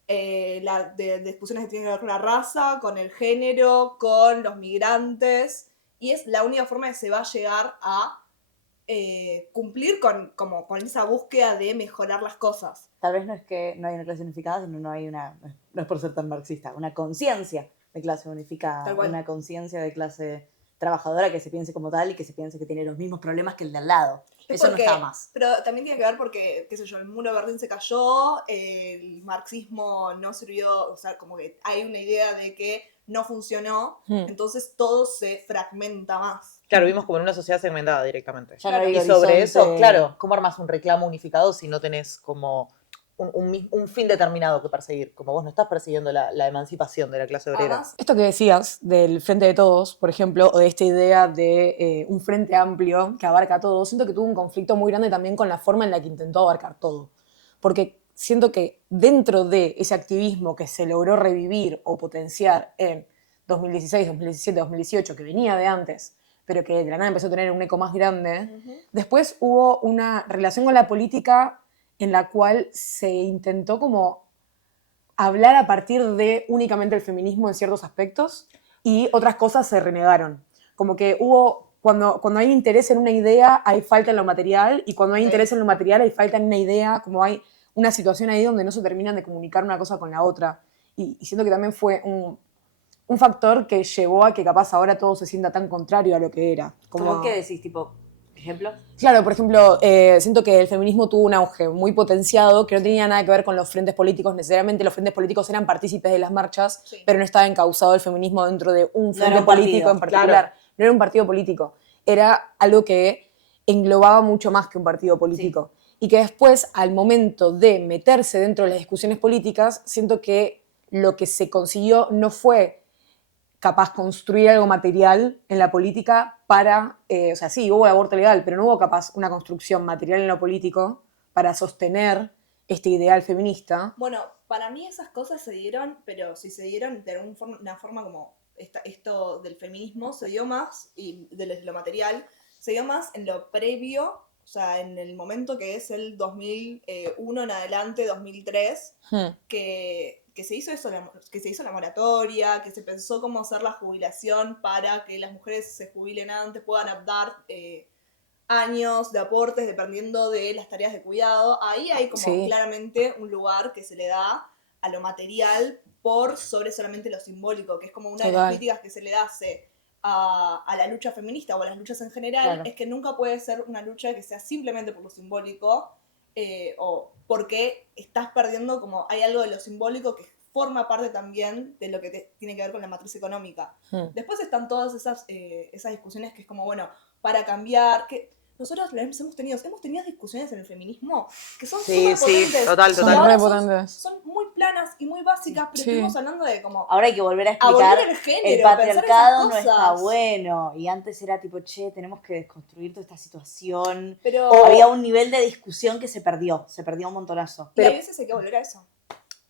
de discusiones que tienen que ver con la raza, con el género, con los migrantes, y es la única forma que se va a llegar a cumplir con esa búsqueda de mejorar las cosas. Tal vez no es que no hay una clase unificada, sino no hay una, no es por ser tan marxista, una conciencia de clase unificada, Tal cual. una conciencia de clase trabajadora que se piense como tal y que se piense que tiene los mismos problemas que el de al lado. Es Eso porque- no está más. Pero también tiene que ver porque, qué sé yo, el muro de Berlín se cayó, el marxismo no sirvió, o sea, como que hay una idea de que no funcionó, entonces todo se fragmenta más. Claro, vivimos como en una sociedad segmentada directamente. Ya no hay Y sobre horizonte. eso, claro, ¿cómo armas un reclamo unificado si no tenés como un fin determinado que perseguir? Como vos no estás persiguiendo la emancipación de la clase obrera. Además, Esto que decías del Frente de Todos, por ejemplo, o de esta idea de un frente amplio que abarca todo, siento que tuvo un conflicto muy grande también con la forma en la que intentó abarcar todo. Porque siento que dentro de ese activismo que se logró revivir o potenciar en 2016, 2017, 2018, que venía de antes, pero que de la nada empezó a tener un eco más grande, después hubo una relación con la política en la cual se intentó como hablar a partir de únicamente el feminismo en ciertos aspectos y otras cosas se renegaron. Como que hubo, cuando hay interés en una idea, hay falta en lo material, y cuando hay interés en lo material, hay falta en una idea, como hay una situación ahí donde no se terminan de comunicar una cosa con la otra. Y siento que también fue un factor que llevó a que capaz ahora todo se sienta tan contrario a lo que era. ¿Cómo qué decís? Tipo, ejemplo. Claro, por ejemplo, siento que el feminismo tuvo un auge muy potenciado que no tenía nada que ver con los frentes políticos. Necesariamente los frentes políticos eran partícipes de las marchas, Sí. pero no estaba encauzado el feminismo dentro de un frente era un político partido, en particular. claro. No era un partido político. Era algo que englobaba mucho más que un partido político. Y que después, al momento de meterse dentro de las discusiones políticas, siento que lo que se consiguió no fue capaz construir algo material en la política para, o sea, sí, hubo el aborto legal, pero no hubo capaz una construcción material en lo político para sostener este ideal feminista. bueno, para mí esas cosas se dieron, pero si se dieron de una forma como esto del feminismo, se dio más, y de lo material, se dio más en lo previo, o sea, en el momento que es el 2001 en adelante, 2003, que se hizo eso, que se hizo la moratoria, que se pensó cómo hacer la jubilación para que las mujeres se jubilen antes, puedan dar años de aportes dependiendo de las tareas de cuidado. Ahí hay como Sí. claramente un lugar que se le da a lo material por sobre solamente lo simbólico, que es como una de las Total. críticas que se le hace a la lucha feminista o a las luchas en general, Claro. es que nunca puede ser una lucha que sea simplemente por lo simbólico o porque estás perdiendo, como hay algo de lo simbólico que forma parte también de lo que tiene que ver con la matriz económica. Después están todas esas discusiones que es como, bueno, para cambiar, que nosotros hemos tenido discusiones en el feminismo que son Sí, súper sí, potentes. total, Y Son total. ahora re potentes. son muy planas y muy básicas, pero Sí. estuvimos hablando de como Ahora hay que volver a abolir explicar el género, el pensar patriarcado esas no está cosas. bueno. Y antes era tipo, che, tenemos que desconstruir toda esta situación. Pero Había un nivel de discusión que se perdió un montonazo. y a veces hay que volver a eso.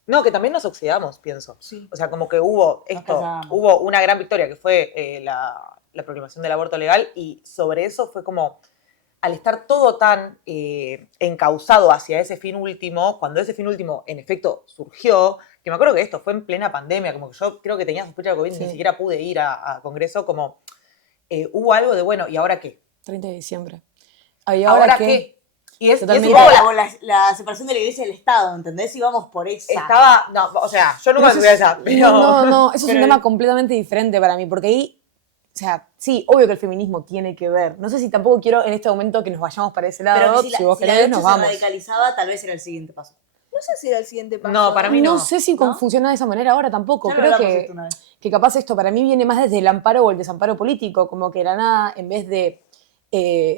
No, que también nos oxidamos, pienso. Sí. O sea, como que hubo casábamos. hubo una gran victoria que fue la proclamación del aborto legal y sobre eso fue como, al estar todo tan encauzado hacia ese fin último, cuando ese fin último en efecto surgió, que me acuerdo que esto fue en plena pandemia, como que yo creo que tenía sospecha de COVID, Sí. ni siquiera pude ir a Congreso, como hubo algo de, bueno, ¿y ahora qué? 30 de diciembre. ¿Y ¿Ahora qué? Y es Totalmente. un poco Era la separación de la iglesia y del Estado, ¿entendés? Íbamos por esa. estaba, no, o sea, yo nunca me subí a esa, pero... No, eso es pero- un tema completamente diferente para mí, porque ahí, o sea, sí, obvio que el feminismo tiene que ver. No sé si tampoco quiero en este momento que nos vayamos para ese lado, Pero si, que vos si la querés, lucha nos se vamos. radicalizaba, tal vez era el siguiente paso. No sé si era el siguiente paso. No, para mí no. No sé si ¿no? funciona de esa manera ahora tampoco. Ya lo Creo hablamos que, esto una vez. que capaz esto para mí viene más desde el amparo o el desamparo político, como que era nada, en vez de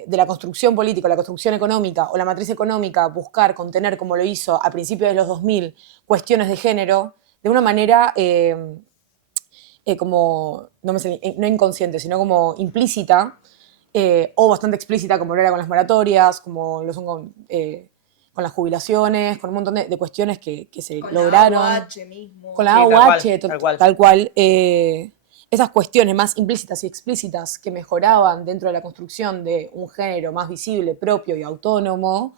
la construcción política, la construcción económica o la matriz económica, buscar contener, como lo hizo a principios de los 2000, cuestiones de género, de una manera como, no inconsciente, sino como implícita, o bastante explícita, como lo era con las moratorias, como lo son con las jubilaciones, con un montón de cuestiones que se Con lograron. la AUH mismo. Con la Sí, AUH, tal cual. Esas cuestiones más implícitas y explícitas que mejoraban dentro de la construcción de un género más visible, propio y autónomo,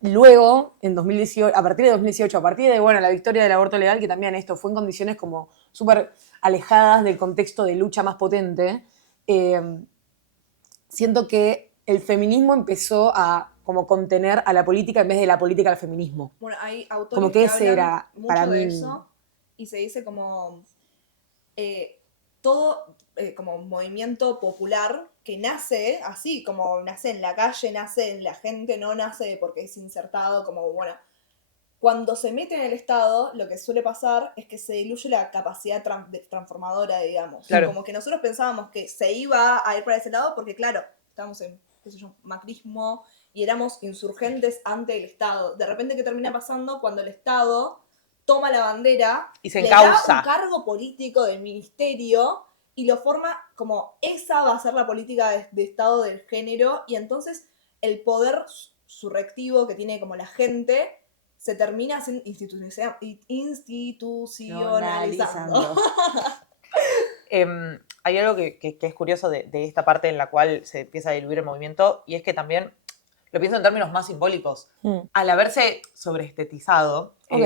luego, en 2018, a partir de 2018, a partir de la victoria del aborto legal, que también esto fue en condiciones como súper alejadas del contexto de lucha más potente, siento que el feminismo empezó a como contener a la política en vez de la política al feminismo. Bueno, hay autores Como que que ese hablan era, mucho para de mí, eso y se dice como todo como movimiento popular que nace así, como nace en la calle, nace en la gente, no nace porque es insertado, como bueno, cuando se mete en el Estado, lo que suele pasar es que se diluye la capacidad transformadora, digamos. Claro. Como que nosotros pensábamos que se iba a ir para ese lado porque, claro, estábamos en, qué sé yo, macrismo y éramos insurgentes ante el Estado. De repente, ¿qué termina pasando? Cuando el Estado toma la bandera, Y se le encausa. da un cargo político del ministerio y lo forma como esa va a ser la política de Estado del género, y entonces el poder surrectivo que tiene como la gente se termina institucionalizando. Hay algo que es curioso de esta parte en la cual se empieza a diluir el movimiento, y es que también, lo pienso en términos más simbólicos, al haberse sobreestetizado Ok.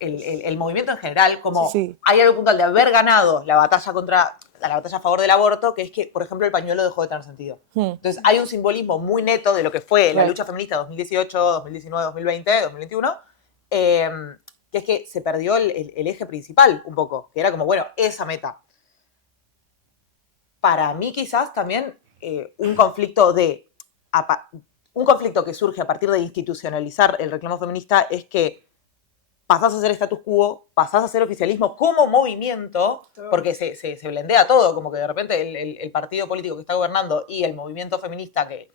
el movimiento en general, como Sí. hay algo puntual de haber ganado la batalla a favor del aborto, que es que, por ejemplo, el pañuelo dejó de tener sentido. Entonces hay un simbolismo muy neto de lo que fue la Right. lucha feminista 2018, 2019, 2020, 2021, que es que se perdió el eje principal un poco, que era como, bueno, esa meta. Para mí quizás también un conflicto que surge a partir de institucionalizar el reclamo feminista es que pasás a ser status quo, pasás a ser oficialismo como movimiento, porque se blendea todo, como que de repente el partido político que está gobernando y el movimiento feminista que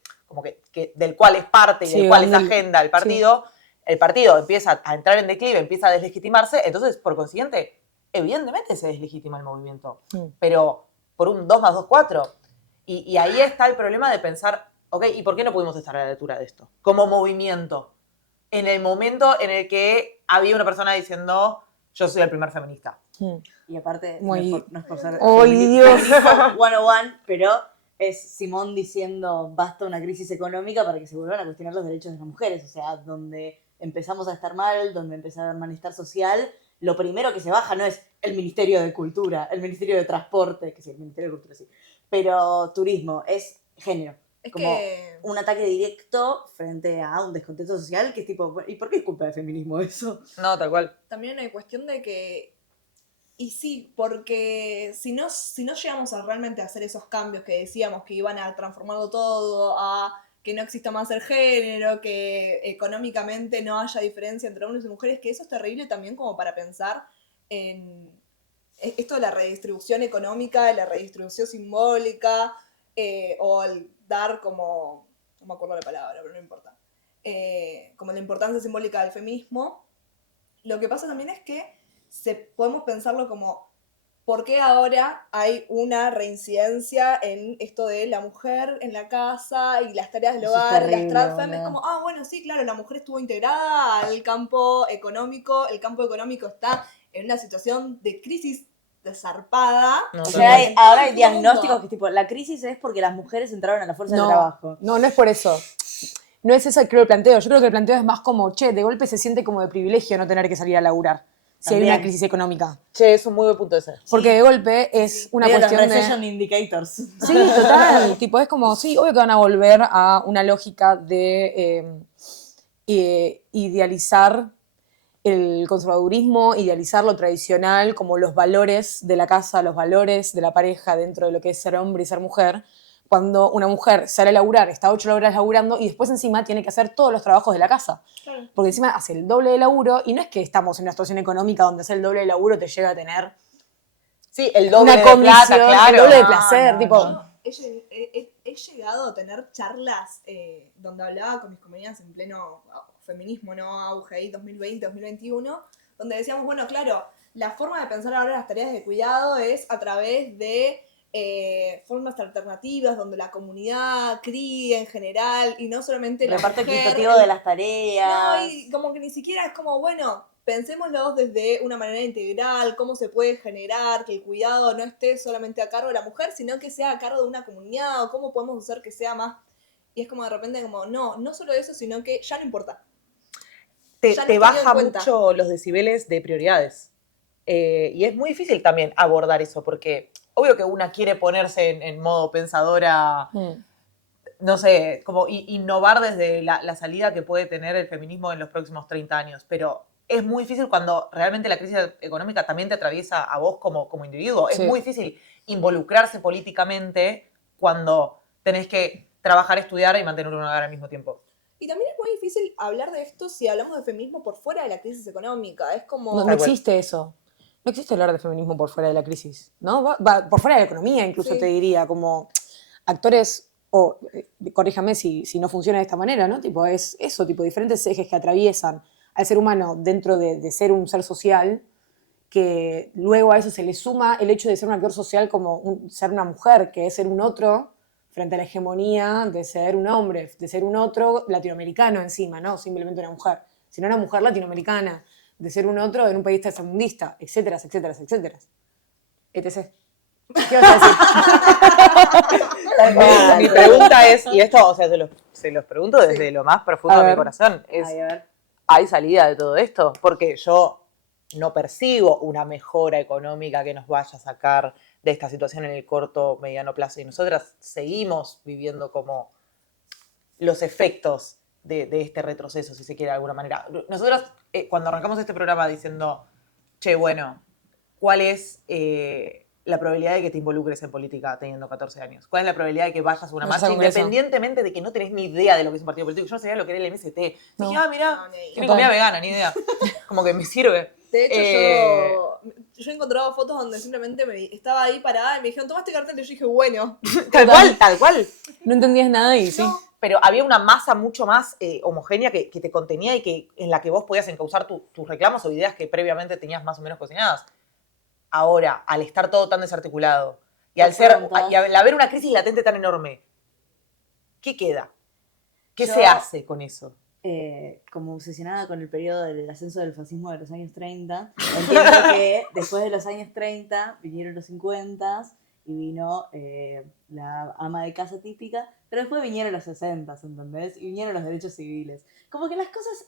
del cual es parte y Sí, del cual es van agenda el partido empieza a entrar en declive, empieza a deslegitimarse, entonces, por consiguiente, evidentemente se deslegitima el movimiento, pero por un 2 más 2, 4. Y ahí está el problema de pensar, ok, ¿y por qué no pudimos estar a la altura de esto? Como movimiento. En el momento en el que había una persona diciendo, yo soy el primer feminista. Y aparte, Muy- no es por ser ¡Ay, Dios! feminismo 101, pero es Simón diciendo basta una crisis económica para que se vuelvan a cuestionar los derechos de las mujeres. O sea, donde empezamos a estar mal, donde empieza a haber malestar social, lo primero que se baja no es el Ministerio de Cultura, el Ministerio de Transporte, que sí, el Ministerio de Cultura sí, pero turismo, es género. Es Como que un ataque directo frente a un descontento social que es tipo, ¿y por qué es culpa del feminismo eso? No, tal cual. también hay cuestión de que. Y sí, porque si no llegamos a realmente hacer esos cambios que decíamos que iban a transformarlo todo, a que no exista más el género, que económicamente no haya diferencia entre hombres y mujeres, que eso es terrible también como para pensar en esto de la redistribución económica, de la redistribución simbólica, o el dar como, no me acuerdo la palabra, pero no importa, como la importancia simbólica del feminismo. Lo que pasa también es que podemos pensarlo como, ¿por qué ahora hay una reincidencia en esto de la mujer en la casa y las tareas del Eso es hogar, terrible, las trans fem? Es boludo. como, bueno, sí, claro, la mujer estuvo integrada al campo económico, el campo económico está en una situación de crisis zarpada. No, O tal sea, cual. En ahora todo hay el diagnósticos mundo. que es tipo, la crisis es porque las mujeres entraron a la fuerza de No, trabajo. no es por eso. No es eso creo el planteo. Yo creo que el planteo es más como, che, de golpe se siente como de privilegio no tener que salir a laburar. Si hay También. una crisis económica. Che, es un muy buen punto ese. Porque de golpe es una Vean los cuestión recession de... indicators. Sí, total. Tipo, es como, sí, obvio que van a volver a una lógica de idealizar el conservadurismo, idealizar lo tradicional, como los valores de la casa, los valores de la pareja dentro de lo que es ser hombre y ser mujer. Cuando una mujer sale a laburar, está 8 horas laburando y después encima tiene que hacer todos los trabajos de la casa. Claro. Porque encima hace el doble de laburo y no es que estamos en una situación económica donde hacer el doble de laburo te llega a tener Sí, el doble una de condición, plata, claro. el doble de No, placer. no, tipo, no. He llegado a tener charlas donde hablaba con mis compañeras en pleno feminismo, ¿no? Auge ahí 2020, 2021, donde decíamos, bueno, claro, la forma de pensar ahora las tareas de cuidado es a través de formas alternativas donde la comunidad críe en general y no solamente la Reparto mujer. equitativo de las tareas. No, y como que ni siquiera es como, bueno, pensémoslo desde una manera integral, cómo se puede generar que el cuidado no esté solamente a cargo de la mujer, sino que sea a cargo de una comunidad, o cómo podemos hacer que sea más. Y es como de repente como, no solo eso, sino que ya no importa. Te Ya no es tenido baja en cuenta. mucho los decibeles de prioridades. Y es muy difícil también abordar eso, porque obvio que una quiere ponerse en modo pensadora, no sé, como innovar desde la salida que puede tener el feminismo en los próximos 30 años, pero es muy difícil cuando realmente la crisis económica también te atraviesa a vos como individuo. Sí. Es muy difícil involucrarse políticamente cuando tenés que trabajar, estudiar y mantener un hogar al mismo tiempo. Y también es muy difícil hablar de esto si hablamos de feminismo por fuera de la crisis económica. Es como... no Tal cual. existe eso. No existe hablar de feminismo por fuera de la crisis, ¿no? Va por fuera de la economía, incluso Sí. te diría, como actores, o corríjame si no funciona de esta manera, ¿no? Tipo, es eso, tipo, diferentes ejes que atraviesan al ser humano dentro de ser un ser social, que luego a eso se le suma el hecho de ser un actor social como ser una mujer, que es ser un otro frente a la hegemonía de ser un hombre, de ser un otro latinoamericano encima, no simplemente una mujer, sino una mujer latinoamericana, de ser un otro en un país tercermundista, etcétera, etcétera, etcétera. Etc. ¿Qué vas a decir? Mi pregunta es, y esto, o sea, se los pregunto desde lo más profundo A de mi ver. corazón, es, Ay, a ver. ¿hay salida de todo esto? Porque yo no percibo una mejora económica que nos vaya a sacar de esta situación en el corto, mediano plazo. Y nosotras seguimos viviendo como los efectos de este retroceso, si se quiere de alguna manera. Nosotras, cuando arrancamos este programa diciendo, che, bueno, ¿cuál es la probabilidad de que te involucres en política teniendo 14 años? ¿Cuál es la probabilidad de que vayas a una Vayas marcha, al Congreso. independientemente de que no tenés ni idea de lo que es un partido político? Yo no sabía lo que era el MST. No. Dije, mirá, No, ni idea. tiene comida vegana, ni idea. Como que me sirve. De hecho, Eh, yo he encontrado fotos donde simplemente estaba ahí parada y me dijeron, toma este cartel. Y yo dije, bueno. Tal cual, tal cual. No entendías nada y sí. No. Pero había una masa mucho más homogénea que te contenía y en la que vos podías encauzar tus reclamos o ideas que previamente tenías más o menos cocinadas. Ahora, al estar todo tan desarticulado y al haber una crisis latente tan enorme, ¿qué queda? ¿Qué Yo- se hace con eso? Como obsesionada con el periodo del ascenso del fascismo de los años 30, entiendo que después de los años 30 vinieron los 50 y vino la ama de casa típica, pero después vinieron los 60, ¿entendés? Y vinieron los derechos civiles. Como que las cosas...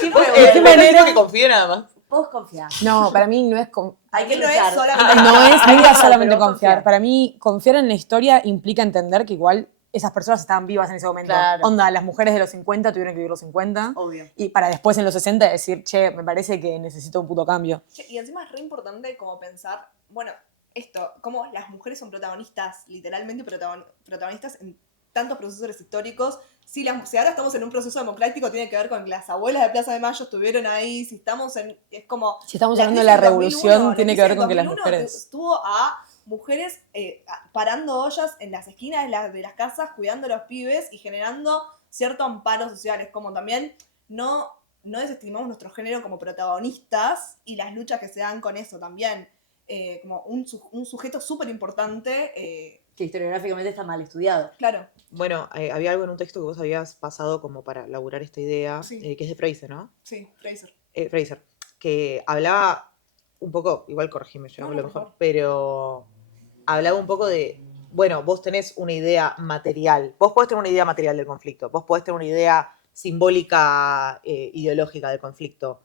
siempre ¿De manera que confíe nada más? Vos confiás. No, para mí no es... Hay que No es luchar. solamente- No es nunca solamente Pero confiar. Para mí, confiar en la historia implica entender que igual esas personas estaban vivas en ese momento. Claro. Onda, las mujeres de los 50 tuvieron que vivir los 50. Obvio. Y para después en los 60 decir, che, me parece que necesito un puto cambio. Che, y encima es re importante como pensar, bueno, esto, como las mujeres son protagonistas, literalmente protagonistas en tantos procesos históricos. Si ahora estamos en un proceso democrático, tiene que ver con que las abuelas de Plaza de Mayo estuvieron ahí. Si estamos en... Es como... Si estamos la hablando de la crisis del revolución, 2001, tiene la que ver crisis con que del las 2001 mujeres... Estuvo a mujeres parando ollas en las esquinas de las casas, cuidando a los pibes y generando cierto amparo social. Es como también no desestimamos nuestro género como protagonistas y las luchas que se dan con eso también. Como un sujeto súper importante. Que historiográficamente está mal estudiado. Claro. Bueno, había algo en un texto que vos habías pasado como para elaborar esta idea, Sí. que es de Fraser, ¿no? Sí, Fraser. Fraser, que hablaba un poco, igual corregime, yo No, hablo por mejor, favor. pero hablaba un poco de, bueno, vos tenés una idea material, vos podés tener una idea material del conflicto, vos podés tener una idea simbólica, ideológica del conflicto.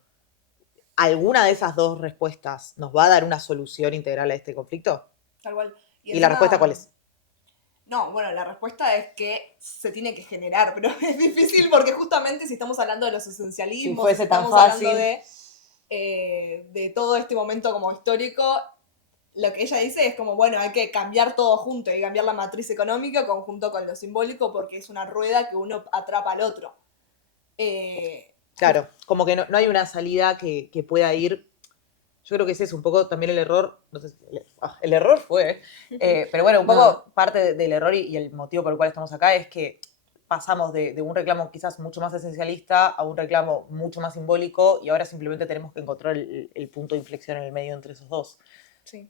¿Alguna de esas dos respuestas nos va a dar una solución integral a este conflicto? Tal cual. ¿Y la encima- respuesta cuál es? No, bueno, la respuesta es que se tiene que generar, pero es difícil porque justamente si estamos hablando de los esencialismos, Si fuese si tan estamos hablando fácil. de todo este momento como histórico, lo que ella dice es como, bueno, hay que cambiar todo junto, hay que cambiar la matriz económica conjunto con lo simbólico porque es una rueda que uno atrapa al otro. Claro, como que no hay una salida que pueda ir. Yo creo que ese es un poco también el error. No sé si el error fue. Pero bueno, un poco parte del error y el motivo por el cual estamos acá es que pasamos de un reclamo quizás mucho más esencialista a un reclamo mucho más simbólico y ahora simplemente tenemos que encontrar el punto de inflexión en el medio entre esos dos. Sí.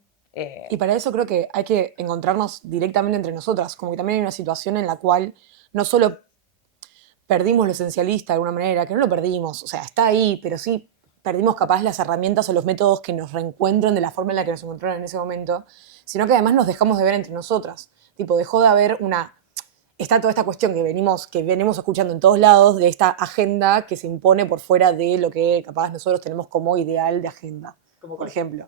Y para eso creo que hay que encontrarnos directamente entre nosotras, como que también hay una situación en la cual no solo perdimos lo esencialista de alguna manera, que no lo perdimos, o sea, está ahí, pero sí perdimos capaz las herramientas o los métodos que nos reencuentren de la forma en la que nos encontraron en ese momento, sino que además nos dejamos de ver entre nosotras. Tipo, dejó de haber está toda esta cuestión que venimos escuchando en todos lados de esta agenda que se impone por fuera de lo que capaz nosotros tenemos como ideal de agenda. Como por ejemplo,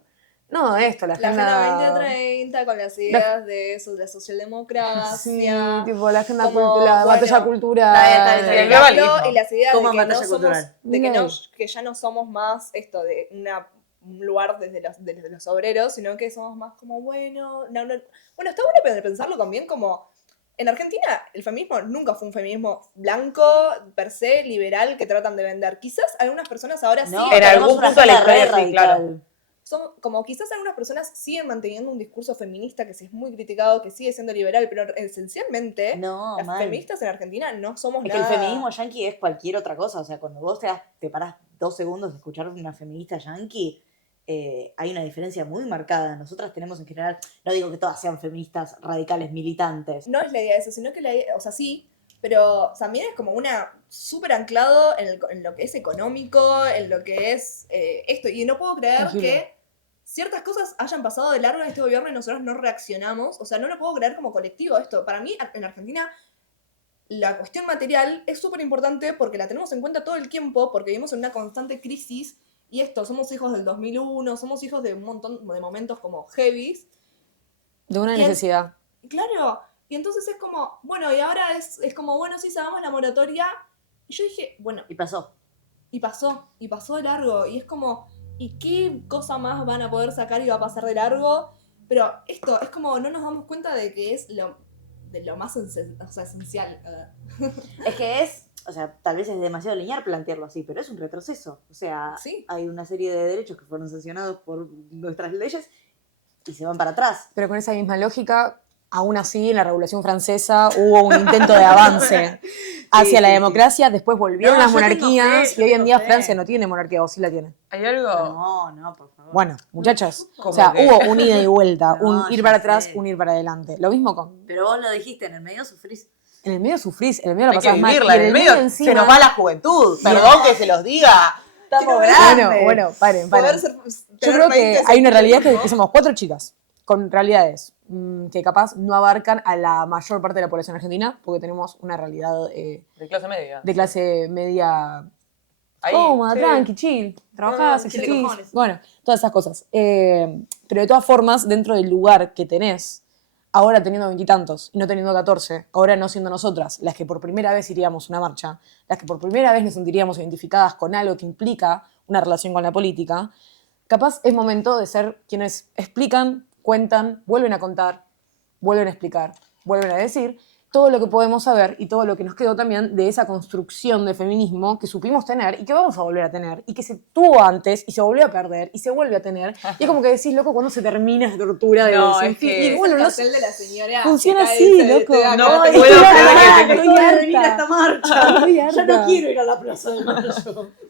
no, esto, la La agenda... Agenda 2030 con las ideas de la socialdemocracia. Sí, tipo la agenda como, cultural, la batalla bueno, cultural. está bien. El globalismo. cambio y las ideas Como de que, batalla no somos, cultural. de que, No. que ya no somos más esto de un lugar desde los obreros, sino que somos más como, bueno, bueno, está bueno pensarlo también como, en Argentina el feminismo nunca fue un feminismo blanco, per se, liberal, que tratan de vender. Quizás algunas personas ahora sí, en tenemos algún una punto de la agenda re historia, sí, claro. radical. son como quizás algunas personas siguen manteniendo un discurso feminista que sí es muy criticado, que sigue siendo liberal, pero esencialmente No, las mal. feministas en Argentina no somos Es que nada. el feminismo yanqui es cualquier otra cosa. O sea, cuando vos te parás 2 segundos de escuchar una feminista yanqui, hay una diferencia muy marcada. Nosotras tenemos en general, no digo que todas sean feministas radicales, militantes. No es la idea de eso, sino que la idea, o sea, sí, pero también es como una súper anclado en lo que es económico, en lo que es esto. Y no puedo creer Tangible. que ciertas cosas hayan pasado de largo en este gobierno y nosotros no reaccionamos. O sea, no lo puedo creer como colectivo esto. Para mí, en Argentina, la cuestión material es súper importante porque la tenemos en cuenta todo el tiempo, porque vivimos en una constante crisis. Y esto, somos hijos del 2001, somos hijos de un montón de momentos como heavies. De una Y en- necesidad. Claro, y entonces es como, bueno, y ahora es como, bueno, sí, sabemos la moratoria. Y yo dije, bueno, Y pasó. y pasó de largo. Y es como, ¿y qué cosa más van a poder sacar y va a pasar de largo? Pero esto es como, no nos damos cuenta de que es de lo más esencial. Es que o sea, tal vez es demasiado lineal plantearlo así, pero es un retroceso. O sea, Sí. hay una serie de derechos que fueron sancionados por nuestras leyes y se van para atrás. Pero con esa misma lógica, aún así, en la Revolución Francesa hubo un intento de avance hacia la sí, democracia, después volvieron No, las yo tengo monarquías fe, y hoy yo en día tengo fe. Francia no tiene monarquía, o sí la tiene. Hay algo. No, por favor. Bueno, muchachos, Como o sea, que- hubo un ida y vuelta, No, un ir ya para atrás, sé. un ir para adelante. Lo mismo con... Pero vos lo dijiste, en el medio sufrís. En el medio sufrís, en el medio la Hay que pasás mal. vivirla, y en el medio encima- se nos va la juventud. Perdón que se los diga. Estamos Quiero ver- grandes. Bueno, paren. Poder Yo tener creo que 20 hay una realidad que ¿no? somos 4 chicas. con realidades que capaz no abarcan a la mayor parte de la población argentina, porque tenemos una realidad De clase media. de clase media Ahí, cómoda, sí. tranqui, chill, trabajás, Chile existís, cojones. bueno, todas esas cosas. Pero de todas formas, dentro del lugar que tenés, ahora teniendo 20 y tantos y no teniendo 14, ahora no siendo nosotras las que por primera vez iríamos a una marcha, las que por primera vez nos sentiríamos identificadas con algo que implica una relación con la política, capaz es momento de ser quienes explican, cuentan, vuelven a contar, vuelven a explicar, vuelven a decir todo lo que podemos saber y todo lo que nos quedó también de esa construcción de feminismo que supimos tener y que vamos a volver a tener y que se tuvo antes y se volvió a perder y se vuelve a tener. Y es como que decís, loco, ¿cuándo se termina esa tortura de No, sin es fin? que- Y bueno, el no cartel de la señora funciona que cae así, y se loco. te da No cara. puedo creer que No estoy quiero venir a harta. esta marcha. Estoy Ya harta. no quiero ir a la Plaza de Mayo.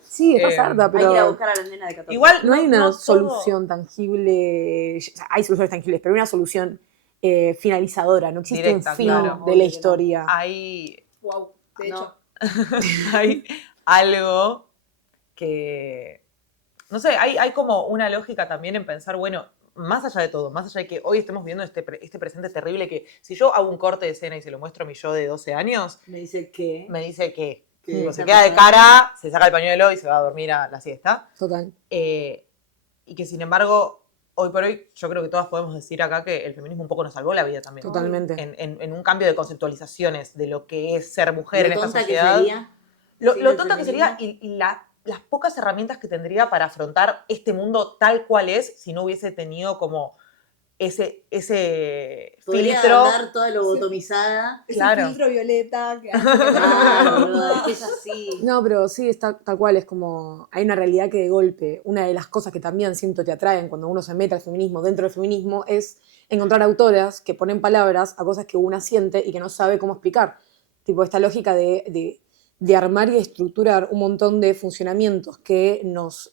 Sí, estás Eh, harta, Hay que ir a pero buscar a la nena de 14. Igual no hay una todo- solución tangible. O sea, hay soluciones tangibles, pero hay una solución finalizadora. No existe Directa, un fin claro. de Obvio la que no. historia. Hay, Wow, de No. hecho. hay algo que, no sé, hay como una lógica también en pensar, bueno, más allá de todo, más allá de que hoy estemos viendo este presente terrible que si yo hago un corte de escena y se lo muestro a mi yo de 12 años, Me dice que... me dice que ¿Qué tipo, está se queda de pasando? cara, se saca el pañuelo y se va a dormir a la siesta. Total. Y que sin embargo, hoy por hoy, yo creo que todas podemos decir acá que el feminismo un poco nos salvó la vida también. Totalmente. En un cambio de conceptualizaciones de lo que es ser mujer Lo en esta tonta que sociedad. sería. Lo sin el tonta que sería feminismo. y las pocas herramientas que tendría para afrontar este mundo tal cual es si no hubiese tenido como ese Podría filtro. andar toda lobotomizada. Ese Claro. filtro violeta que hace que Claro, boludo, es que es así. No, pero sí, está tal cual, es como, hay una realidad que de golpe, una de las cosas que también siento te atraen cuando uno se mete al feminismo, dentro del feminismo, es encontrar autoras que ponen palabras a cosas que una siente y que no sabe cómo explicar. Tipo, esta lógica de armar y de estructurar un montón de funcionamientos que nos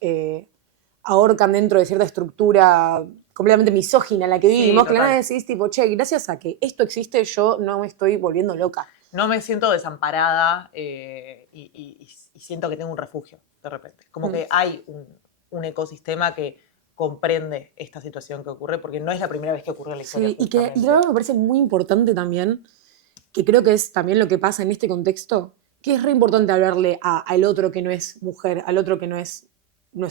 ahorcan dentro de cierta estructura completamente misógina en la que Sí, vivimos, que la total. nada decís, tipo, che, gracias a que esto existe, yo no me estoy volviendo loca. No me siento desamparada y siento que tengo un refugio de repente. Como que hay un ecosistema que comprende esta situación que ocurre, porque no es la primera vez que ocurre en la historia. Sí, y justamente. que algo me parece muy importante también, que creo que es también lo que pasa en este contexto, que es re importante hablarle al otro que no es mujer, al otro que no es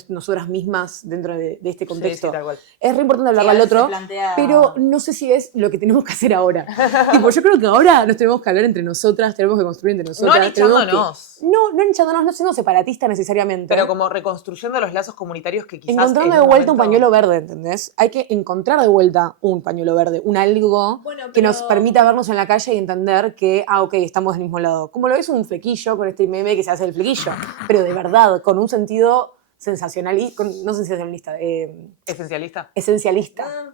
nosotras mismas dentro de este contexto. Sí, tal cual. Es re importante Sí, hablarle a al veces se otro, plantea- pero no sé si es lo que tenemos que hacer ahora. Tipo, yo creo que ahora nos tenemos que hablar entre nosotras, tenemos que construir entre No nosotras. tenemos anichándonos, que- No anichándonos, no siendo separatistas necesariamente. pero como reconstruyendo los lazos comunitarios que quizás. Encontrando en de vuelta un momento- pañuelo verde, ¿entendés? Hay que encontrar de vuelta un pañuelo verde, un algo Bueno, que nos pero- permita vernos en la calle y entender que, ok, estamos del mismo lado. Como lo es un flequillo con este meme que se hace el flequillo, pero de verdad, con un sentido sensacionalista, no sensacionalista, Esencialista. esencialista. Ah,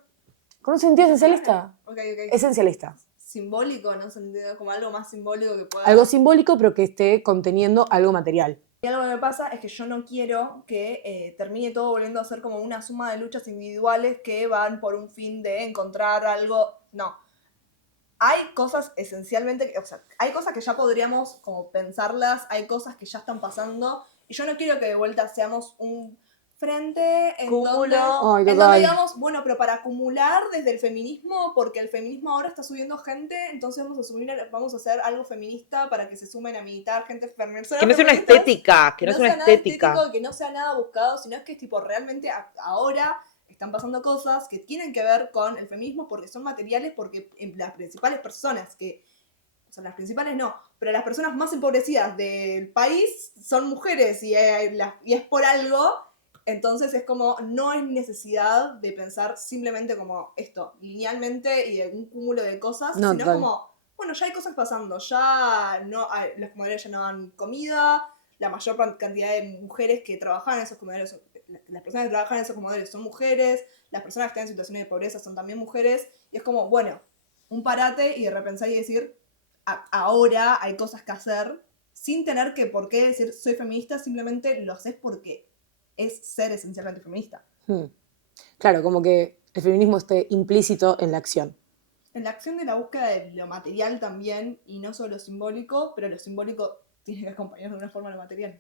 ¿Con un sentido esencialista? ok. Esencialista. Simbólico, ¿no? Sentido como algo más simbólico que pueda... Algo simbólico, pero que esté conteniendo algo material. Y algo que me pasa es que yo no quiero que termine todo volviendo a ser como una suma de luchas individuales que van por un fin de encontrar algo. No. Hay cosas esencialmente, o sea, hay cosas que ya podríamos como pensarlas, hay cosas que ya están pasando, y yo no quiero que de vuelta seamos un frente en Cúmulo. donde, Ay, en total. donde digamos, bueno, pero para acumular desde el feminismo, porque el feminismo ahora está subiendo gente, entonces vamos a hacer algo feminista para que se sumen a militar gente feminista. Que no sea una estética, que no sea una nada estética. estético, que no sea nada buscado, sino es que es tipo realmente ahora están pasando cosas que tienen que ver con el feminismo porque son materiales, porque las principales personas que, o sea, las principales no, pero las personas más empobrecidas del país son mujeres y es por algo, entonces es como, no hay necesidad de pensar simplemente como esto, linealmente y de un cúmulo de cosas, No, sino total. como, bueno, ya hay cosas pasando, ya no los comedores ya no dan comida, la mayor cantidad de mujeres que trabajan en esos comedores, las personas que trabajan en esos comedores son mujeres, las personas que están en situaciones de pobreza son también mujeres, y es como, bueno, un parate y de repensar y decir, ahora hay cosas que hacer, sin tener que por qué decir soy feminista, simplemente lo haces porque es ser esencialmente feminista. Claro, como que el feminismo esté implícito en la acción. En la acción de la búsqueda de lo material también, y no solo lo simbólico, pero lo simbólico tiene que acompañar de una forma lo material.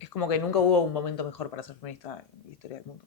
Es como que nunca hubo un momento mejor para ser feminista en la historia del mundo.